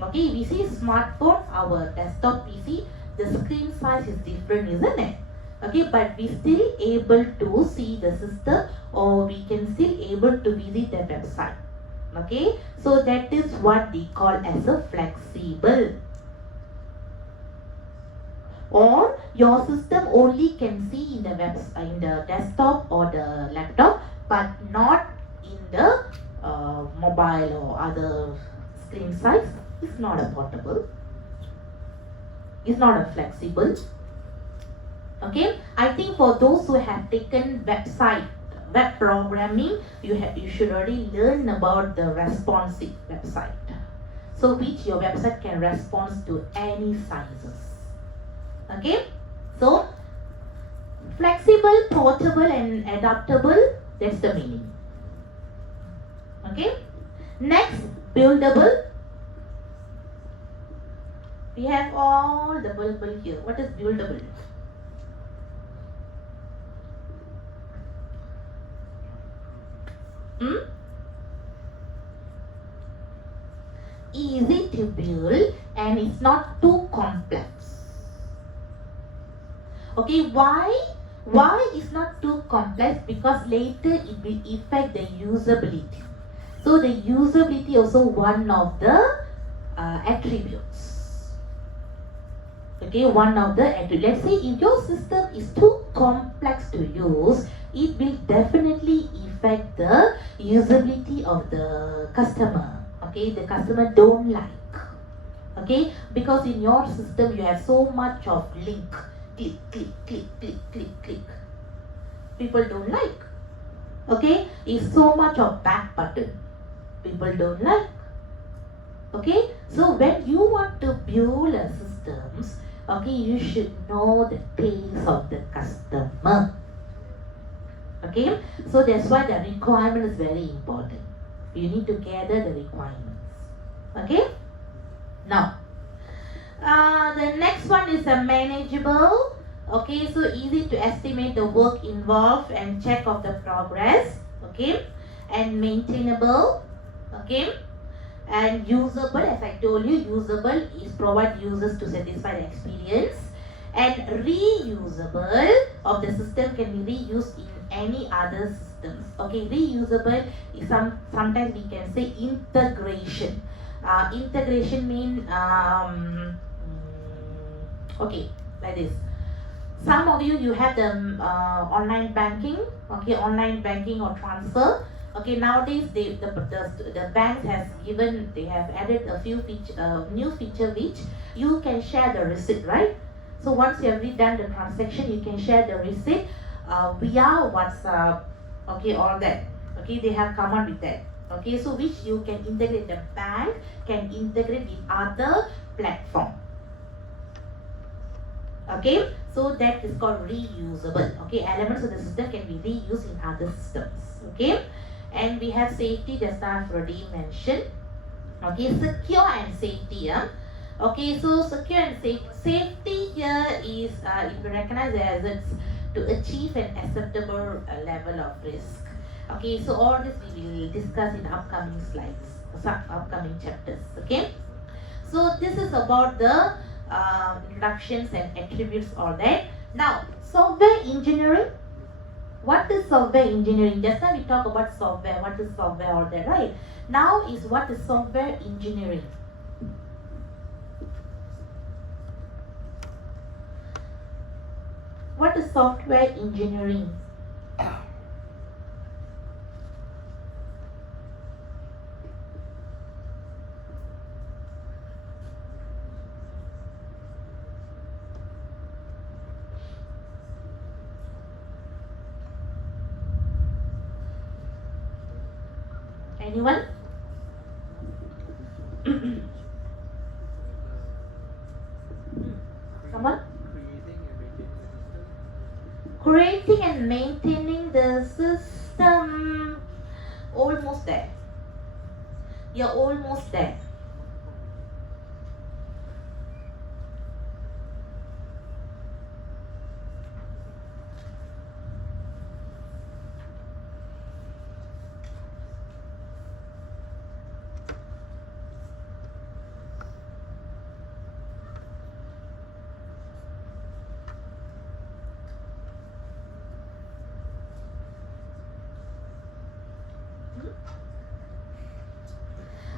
Okay, we see smartphone, our desktop PC, the screen size is different, isn't it? Okay, but we still able to see the system, or we can still able to visit the website. Okay, so that is what we call as a flexible. Or your system only can see in the in the desktop or the laptop, but not in the mobile or other screen size. It's not a portable. It's not a flexible. Okay, I think for those who have taken web programming, you should already learn about the responsive website. So which your website can respond to any sizes. Okay, so flexible, portable and adaptable, that's the meaning. Okay, next, buildable. We have all the buildable here. What is buildable? Easy to build and it's not too complex. Okay, why it's not too complex? Because later it will affect the usability. So the usability also one of the attributes. Okay, one of the attributes. Let's say if your system is too complex to use, it will definitely affect the usability of the customer. Okay, the customer don't like. Okay, because in your system you have so much of link, click, click, click, click, click, click. People don't like. Okay, it's so much of back button. People don't like. Okay, so when you want to build a systems, okay, you should know the taste of the customer. Okay, so that's why the requirement is very important. You need to gather the requirements. Okay, now the next one is a manageable. Okay, so easy to estimate the work involved and check of the progress. Okay, and maintainable. Okay, and usable. As I told you, usable is provide users to satisfy the experience. And reusable of the system can be reused in any other systems. Okay, reusable is sometimes we can say integration. Integration mean okay, like this. Some of you have the online banking. Okay, online banking or transfer. Okay, nowadays the bank has they have added a few new feature which you can share the receipt, right? So once you have redone the transaction, you can share the receipt via WhatsApp. Okay, all that. Okay, they have come on with that. Okay, so which you can integrate, the bank can integrate with other platform. Okay, so that is called reusable. Okay, elements of the system can be reused in other systems. Okay, and we have safety, just I've already mentioned. Okay, secure and safety. Okay, so secure and safety here is if you recognize the hazards to achieve an acceptable level of risk. Okay, so all this we will discuss in upcoming slides, upcoming chapters. Okay, so this is about the introductions and attributes, all that. Now, software engineering. What is software engineering? Just now we talk about software. What is software, all that, right? Now is what is software engineering? What is software engineering? Anyone? Someone? Creating and maintaining the system. Almost there. You're almost there.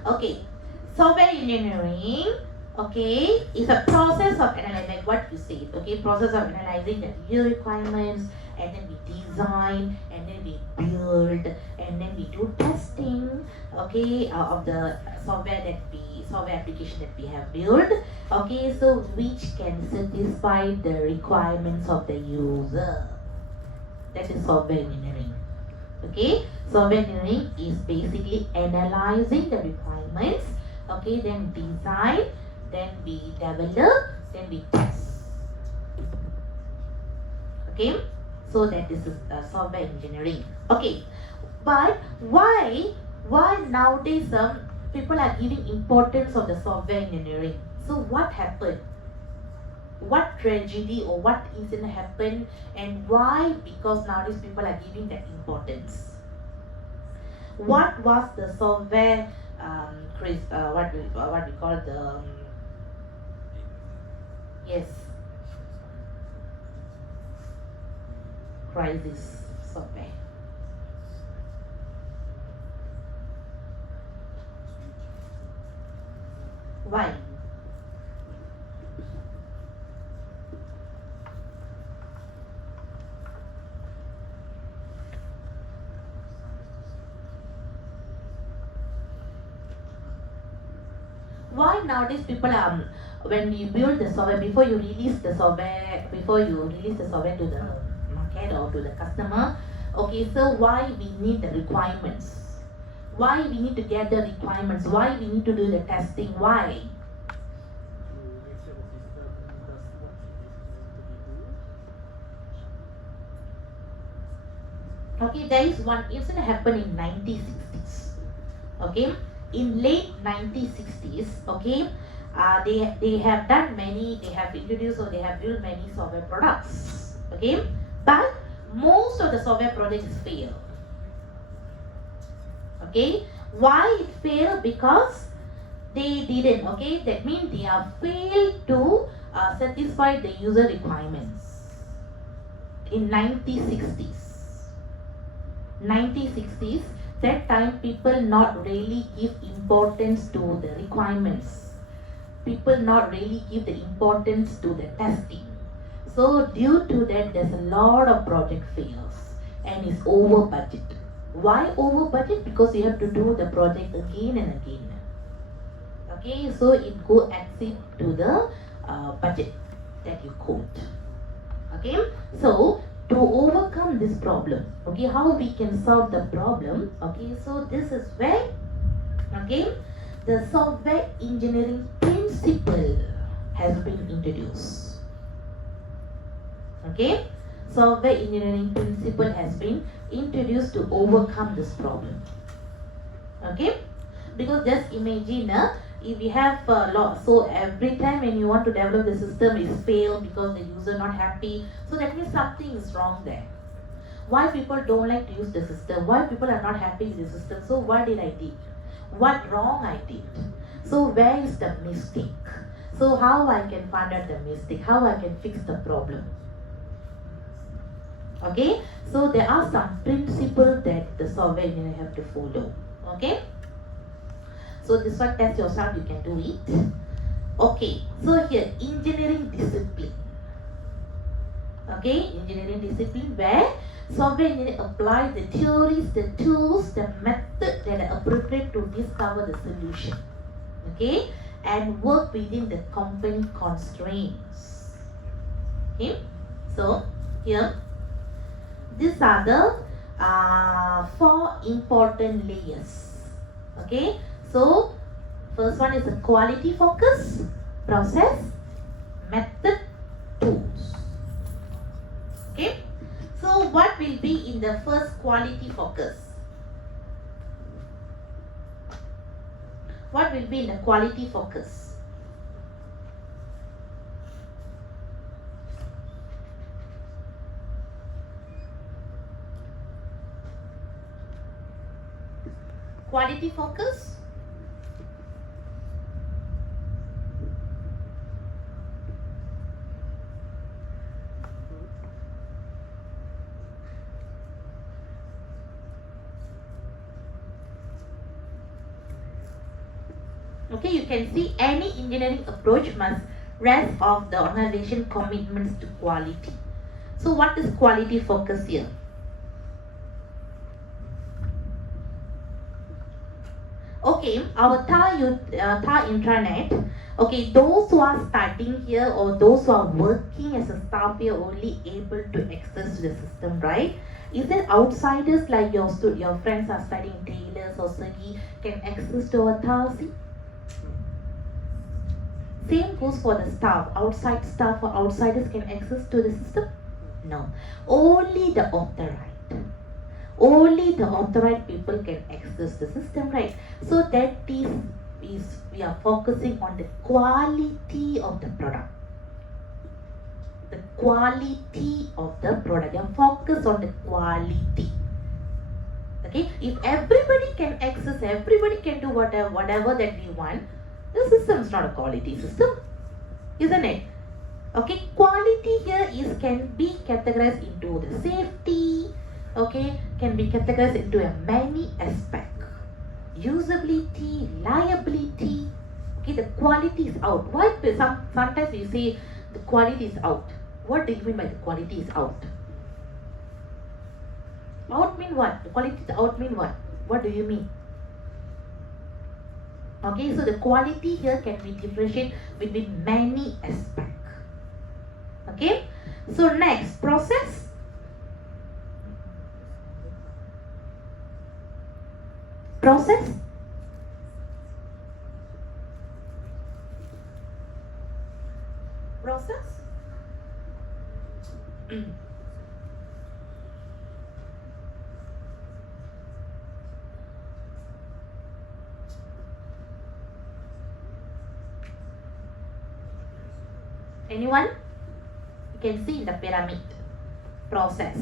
Okay, software engineering, okay, is a process of analyzing, like what you said, okay, process of analyzing the user requirements, and then we design, and then we build, and then we do testing, okay, of the software application that we have built, okay, so which can satisfy the requirements of the user. That is software engineering. Okay, software engineering is basically analyzing the requirements, okay, then design, then we develop, then we test. Okay, so that is software engineering. Okay, but why nowadays people are giving importance of the software engineering? So what happened? What tragedy or what incident happened, and why? Because nowadays people are giving that importance. What was the software what we call the yes, crisis software? Why? Why nowadays people when you build the software, before you release the software to the market or to the customer, okay, so why we need the requirements, why we need to get the requirements, why we need to do the testing, why? To make sure the system does what it is meant to be do. Okay, there is one incident happened in 1960s. Okay, in late 1960s, okay, they have done many, they have introduced or they have built many software products. Okay, but most of the software products fail. Okay, why it failed? Because they didn't. Okay, that means they have failed to satisfy the user requirements in 1960s. That time people not really give importance to the requirements, people not really give the importance to the testing. So due to that, there's a lot of project fails and it's over budget. Why over budget? Because you have to do the project again and again. Okay, so it go exceed to the budget that you quote. Okay, so to overcome this problem, okay, how we can solve the problem? Okay, so this is where, okay, the software engineering principle has been introduced. Okay, software engineering principle has been introduced to overcome this problem. Okay, because just imagine if we have a lot, so every time when you want to develop the system, it fail because the user not happy, so that means something is wrong there. Why people don't like to use the system, why people are not happy with the system? So what did I did, what wrong I did, so where is the mistake, so how I can find out the mistake, how I can fix the problem. Okay, so there are some principles that the software engineer have to follow. Okay, so this one, test yourself, you can do it. Okay, so here engineering discipline. Okay, engineering discipline where software engineering apply the theories, the tools, the method that are appropriate to discover the solution. Okay, and work within the company constraints. Okay, so here these are the 4 important layers. Okay, so first one is the quality focus, process, method, tools. Okay, so what will be in the first quality focus? What will be in the quality focus? Quality focus? Okay, you can see any engineering approach must rest of the organization commitments to quality. So what is quality focus here? Okay, our Thar intranet. Okay, those who are starting here or those who are working as a staff here only able to access to the system, right? Is there outsiders like your friends are studying tailors or Sagi can access to our Thar? Same goes for the staff. Outside staff or outsiders can access to the system? No. Only the authorized. Only the authorized people can access the system, right? So that is we are focusing on the quality of the product. The quality of the product. You are focused on the quality. Okay? If everybody can access, everybody can do whatever that we want, the system is not a quality system, isn't it? Okay, quality here can be categorized into the safety, okay, can be categorized into a many aspect. Usability, reliability, okay, the quality is out. Why sometimes we say the quality is out. What do you mean by the quality is out? Out mean what? The quality is out mean what? What do you mean? Okay, so the quality here can be differentiated between many aspects. Okay, so next, process. Process. Process. Anyone? You can see in the pyramid. Process.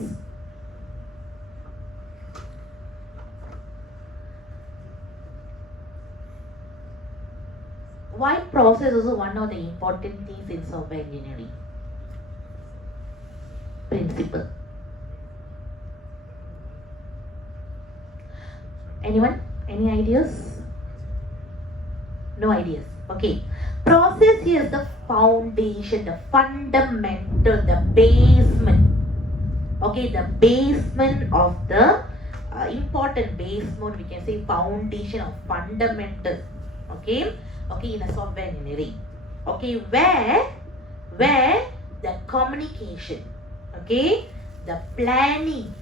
Why process is one of the important things in software engineering? Principle. Anyone? Any ideas? No ideas. Okay. Process here is the foundation, the fundamental, the basement. Okay, the basement of the important basement, we can say foundation or fundamental. Okay, okay, in a software engineering. Okay, where the communication, okay, the planning,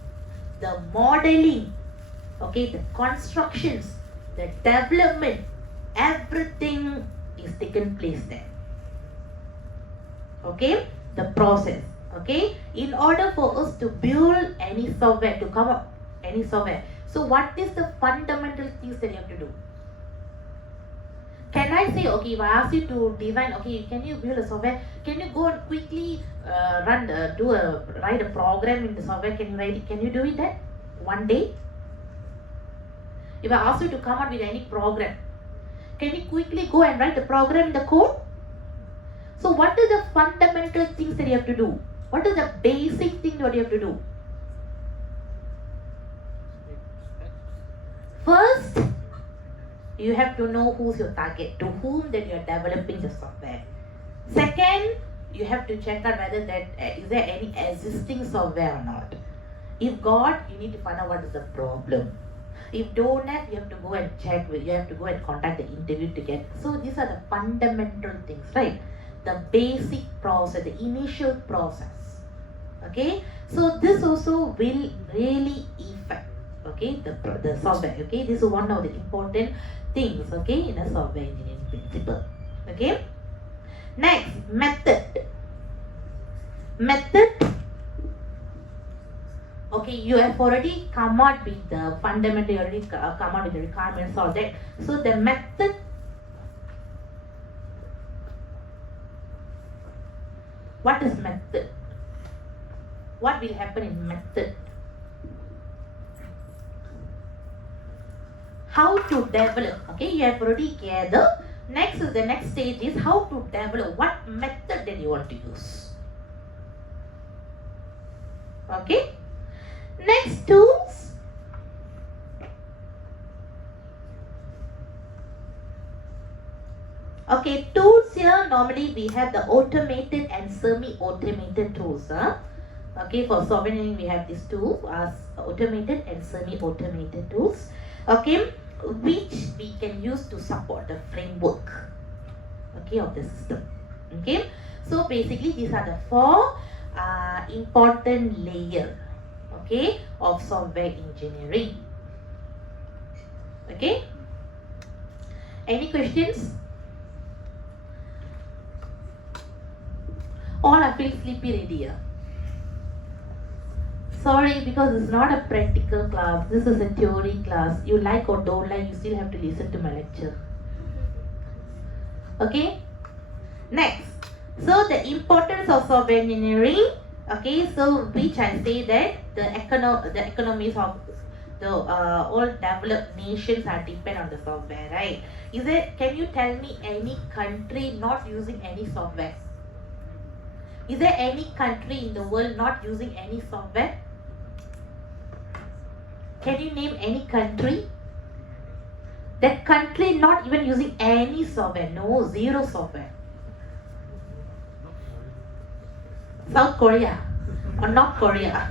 the modeling, okay, the constructions, the development, everything is taken place there. Okay, the process. Okay, in order for us to build any software, to come up any software, so what is the fundamental things that you have to do? Can I say, okay, if I ask you to design, okay, can you build a software? Can you go and quickly write a program in the software? Can you write it? Can you do it that one day? If I ask you to come up with any program, can you quickly go and write the program in the code? So what are the fundamental things that you have to do? What is the basic thing that you have to do? First, you have to know who's your target, to whom that you are developing the software. Second, you have to check out whether that is there any existing software or not. If got, you need to find out what is the problem. If don't have, you have to go and check with, you have to go and contact the interview to get. So these are the fundamental things, right? The basic process, the initial process. Okay, so this also will really affect, okay, the software. Okay, this is one of the important things, okay, in a software engineering principle. Okay, next, method. Okay, you have already come out with the fundamental, you already come out with the requirements, all that. So the method, what is method? What will happen in method? How to develop, okay, you have already gathered. Next is the next stage is how to develop, what method that you want to use. Okay, next tools. normally we have the automated and semi-automated tools. Okay, for software engineering we have these two, automated and semi-automated tools. Okay, which we can use to support the framework, okay, of the system. Okay, so basically these are the four important layer, okay, of software engineering. Okay, any questions? All I feel sleepy already. Sorry, because it's not a practical class. This is a theory class. You like or don't like, you still have to listen to my lecture. Okay? Next. So the importance of software engineering. Okay, so which I say that the economies of the all developed nations are depend on the software, right? Can you tell me any country not using any software? Is there any country in the world not using any software? Can you name any country? That country not even using any software. No, zero software. South Korea or North Korea.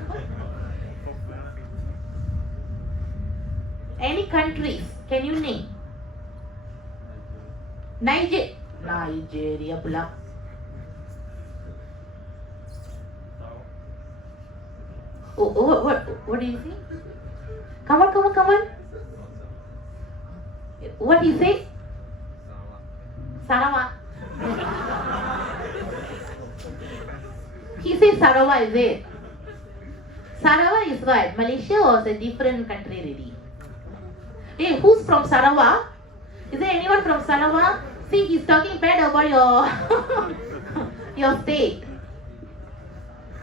Any countries? Can you name? Nigeria pula. What do you say? Come on. What do you say? Sarawak. He says Sarawak, is it? Sarawak is what? Malaysia or is a different country really? Hey, who's from Sarawak? Is there anyone from Sarawak? See, he's talking bad about your your state.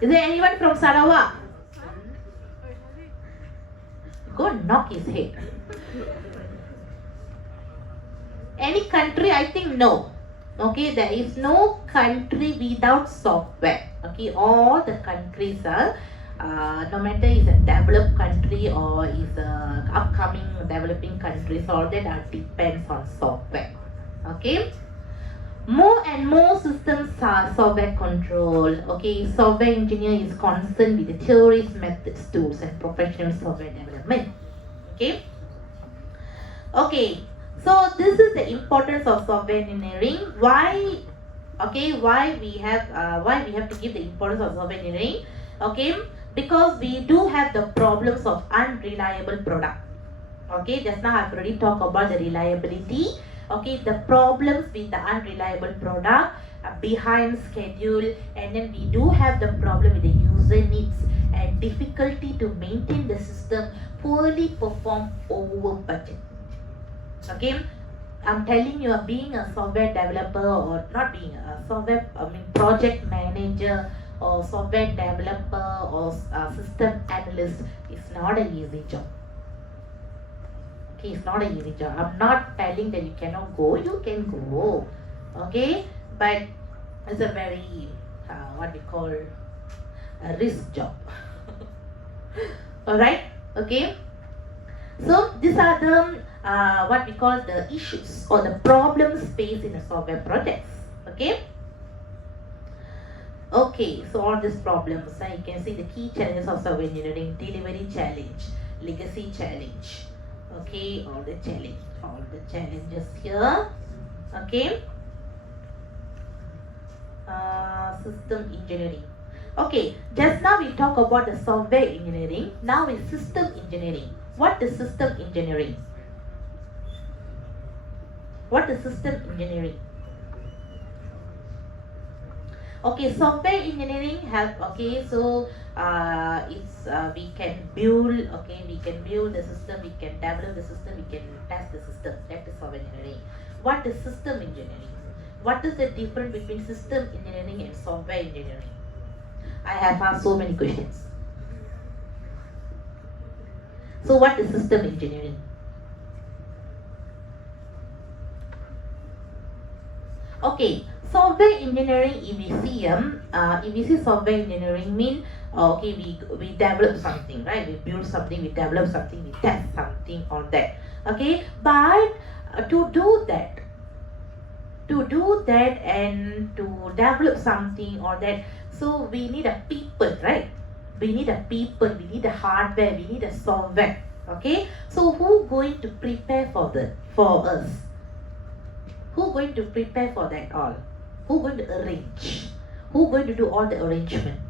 Is there anyone from Sarawak? Go knock his head. Any country? I think no. Okay, there is no country without software. Okay, all the countries are, no matter is a developed country or is a upcoming developing countries, all that are depends on software. Okay, more and more systems are software controlled. Okay, software engineer is concerned with the theories, methods, tools, and professional software development. Okay. Okay. So this is the importance of software engineering. Why? Okay. Why we have to give the importance of software engineering? Okay. Because we do have the problems of unreliable product. Okay. Just now I've already talked about the reliability. Okay. The problems with the unreliable product, behind schedule, and then we do have the problem with the user needs and difficulty to maintain the system, poorly perform, over budget. Okay, I'm telling you, being a software developer or not being a project manager or software developer or system analyst is not an easy job. Okay, it's not an easy job. I'm not telling that you cannot go. You can go. Okay, but it's a very what we call a risk job. All right. Okay. So these are the what we call the issues or the problems faced in a software projects. Okay. Okay, so all these problems, you can see the key challenges of software engineering: delivery challenge, legacy challenge. Okay, all the challenges here. Okay. System engineering. Okay, just now we talk about the software engineering. Now is system engineering. What is system engineering? What is system engineering? Okay, software engineering help. Okay, so it's we can build. Okay, we can build the system. We can develop the system. We can test the system. That is software engineering. What is system engineering? What is the difference between system engineering and software engineering? I have asked so many questions. So what is system engineering? Okay, software engineering, if we see software engineering mean, okay, we develop something, right? We build something, we develop something, we test something on that. Okay, but to do that, to do that and to develop something or that, so we need a people, right? We need a people, we need a hardware, we need a software. Okay, so who going to prepare for us? Who going to prepare for that all? Who going to arrange? Who going to do all the arrangement?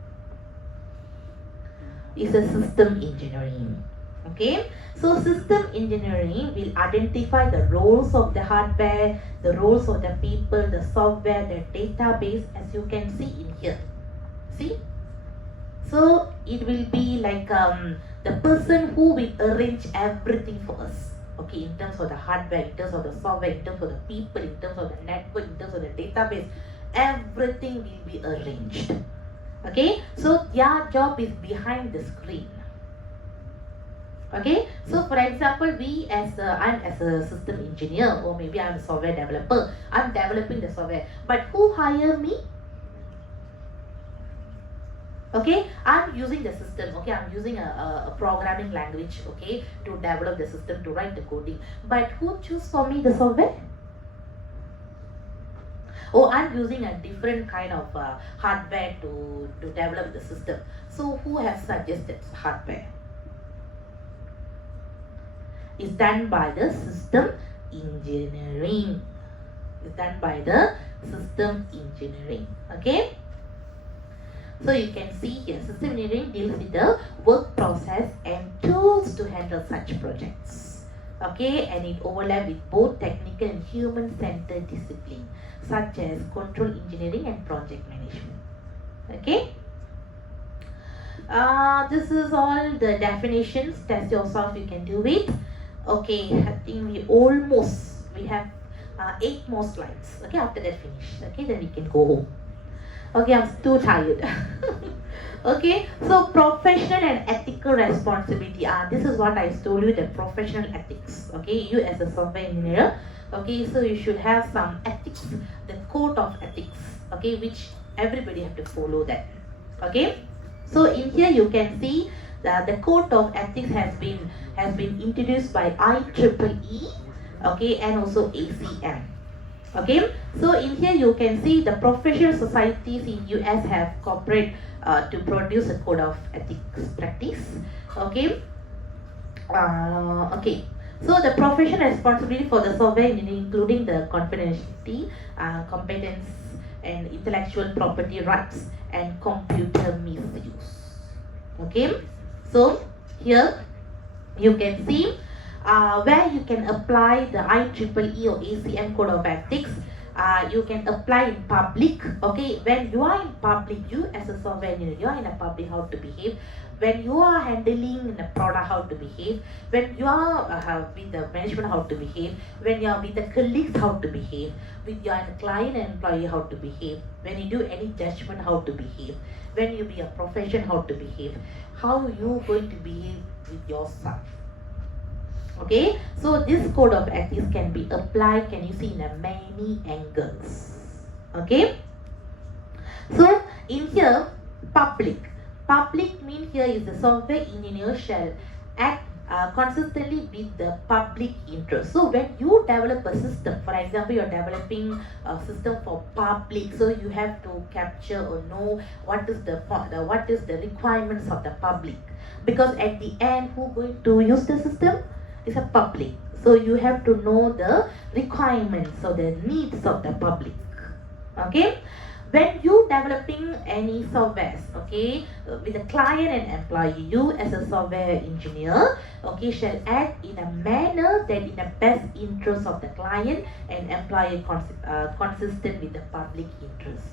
Is a system engineering. Okay, so system engineering will identify the roles of the hardware, the roles of the people, the software, the database, as you can see in here. See, so it will be like the person who will arrange everything for us. Okay, in terms of the hardware, in terms of the software, in terms of the people, in terms of the network, in terms of the database, everything will be arranged. Okay, so their job is behind the screen. Okay, so for example, I'm as a system engineer, or maybe I'm a software developer. I'm developing the software, but who hire me? Okay, I'm using the system. Okay, I'm using a programming language, okay, to develop the system, to write the coding. But who choose for me the software? Oh, I'm using a different kind of hardware to develop the system. So who has suggested hardware? Is done by the system engineering. Is done by the system engineering. Okay. So you can see here, system engineering deals with the work process and tools to handle such projects. Okay, and it overlaps with both technical and human-centered discipline, such as control engineering and project management. Okay. This is all the definitions. Test yourself, you can do it. Okay, I think we have 8 more slides. Okay, after that finish. Okay, then we can go home. Okay, I'm too tired. Okay, so professional and ethical responsibility. This is what I told you, the professional ethics. Okay, you as a software engineer. Okay, so you should have some ethics, the code of ethics. Okay, which everybody have to follow that. Okay, so in here you can see that the code of ethics has been introduced by IEEE. Okay, and also ACM. Okay, so in here you can see the professional societies in US have cooperate to produce a code of ethics practice. Okay, okay. So the professional responsibility for the software engineering, including the confidentiality, competence, and intellectual property rights, and computer misuse. Okay, so here you can see where you can apply the IEEE or ACM code of ethics. You can apply in public. Okay, when you are in public, you as a software engineer, you are in a public, how to behave. When you are handling a product, how to behave. When you are with the management, how to behave. When you are with the colleagues, how to behave. With your client and employee, how to behave. When you do any judgment, how to behave. When you be a profession, how to behave. How you going to behave with yourself. Okay, so this code of ethics can be applied, can you see, in many angles. Okay, so in here, public mean here is the software engineer shall act consistently with the public interest. So when you develop a system, for example, you're developing a system for public, so you have to capture or know what is the requirements of the public, because at the end, who going to use the system? Is a public, so you have to know the requirements or the needs of the public. Okay, when you developing any softwares, okay, with the client and employee, you as a software engineer, okay, shall act in a manner that in the best interest of the client and employee consistent with the public interest.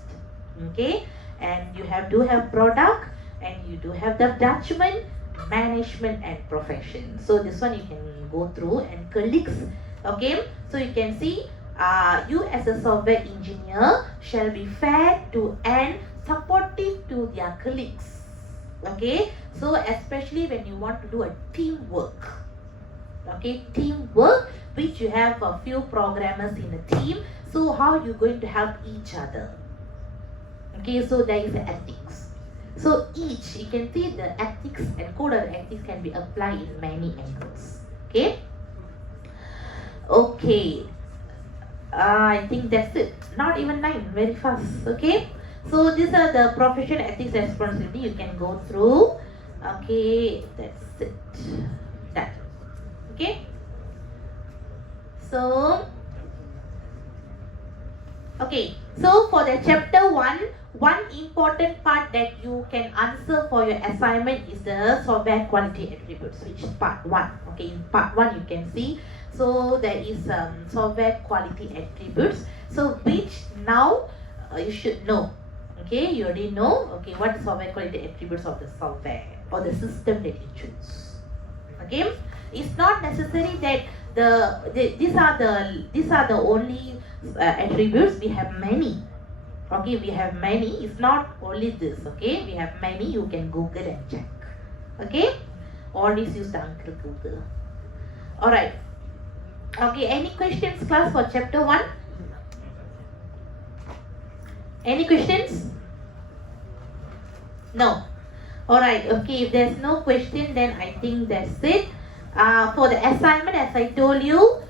Okay, and you have to have product, and you do have the judgment, management, and profession. So this one you can go through, and colleagues. Okay, so you can see you as a software engineer shall be fair to and supportive to their colleagues. Okay, so especially when you want to do a teamwork. Okay, teamwork, which you have a few programmers in a team, so how you going to help each other. Okay, so there is the ethics. So each, you can see the ethics and code of ethics can be applied in many angles. Okay. Okay. I think that's it. Not even 9, very fast. Okay. So these are the profession ethics responsibility you can go through. Okay, that's it. Done. Okay. So okay, so for the chapter 1, one important part that you can answer for your assignment is the software quality attributes, which is part 1. Okay, in part 1 you can see, so there is software quality attributes, so which now you should know. Okay, you already know, okay, what is software quality attributes of the software or the system that you choose. Okay, it's not necessary that these are the only attributes. We have many. Okay, we have many. It's not only this. Okay, we have many. You can Google and check. Okay, always use the Uncle Google. All right. Okay, any questions, class, for chapter 1? Any questions? No. All right. Okay, if there's no question, then I think that's it. For the assignment, as I told you,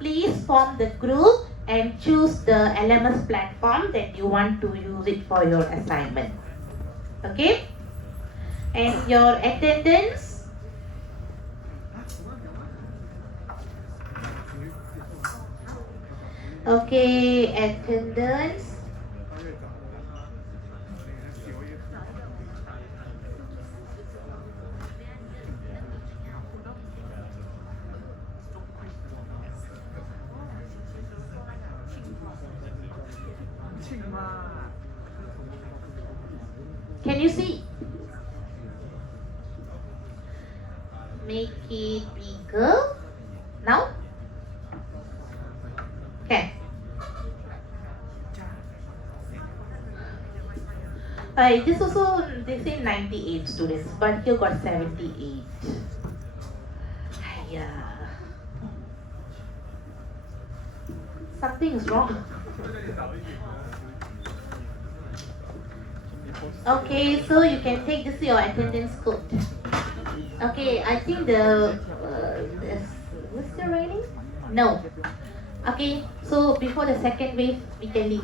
please form the group and choose the LMS platform that you want to use it for your assignment. Okay? And your attendance. Okay, attendance. Can you see? Make it bigger. Now? Okay. This also, they say 98 students, but here got 78. Yeah. Something is wrong. Okay, so you can take this your attendance code. Okay, I think was the raining? No. Okay, so before the second wave, we can leave.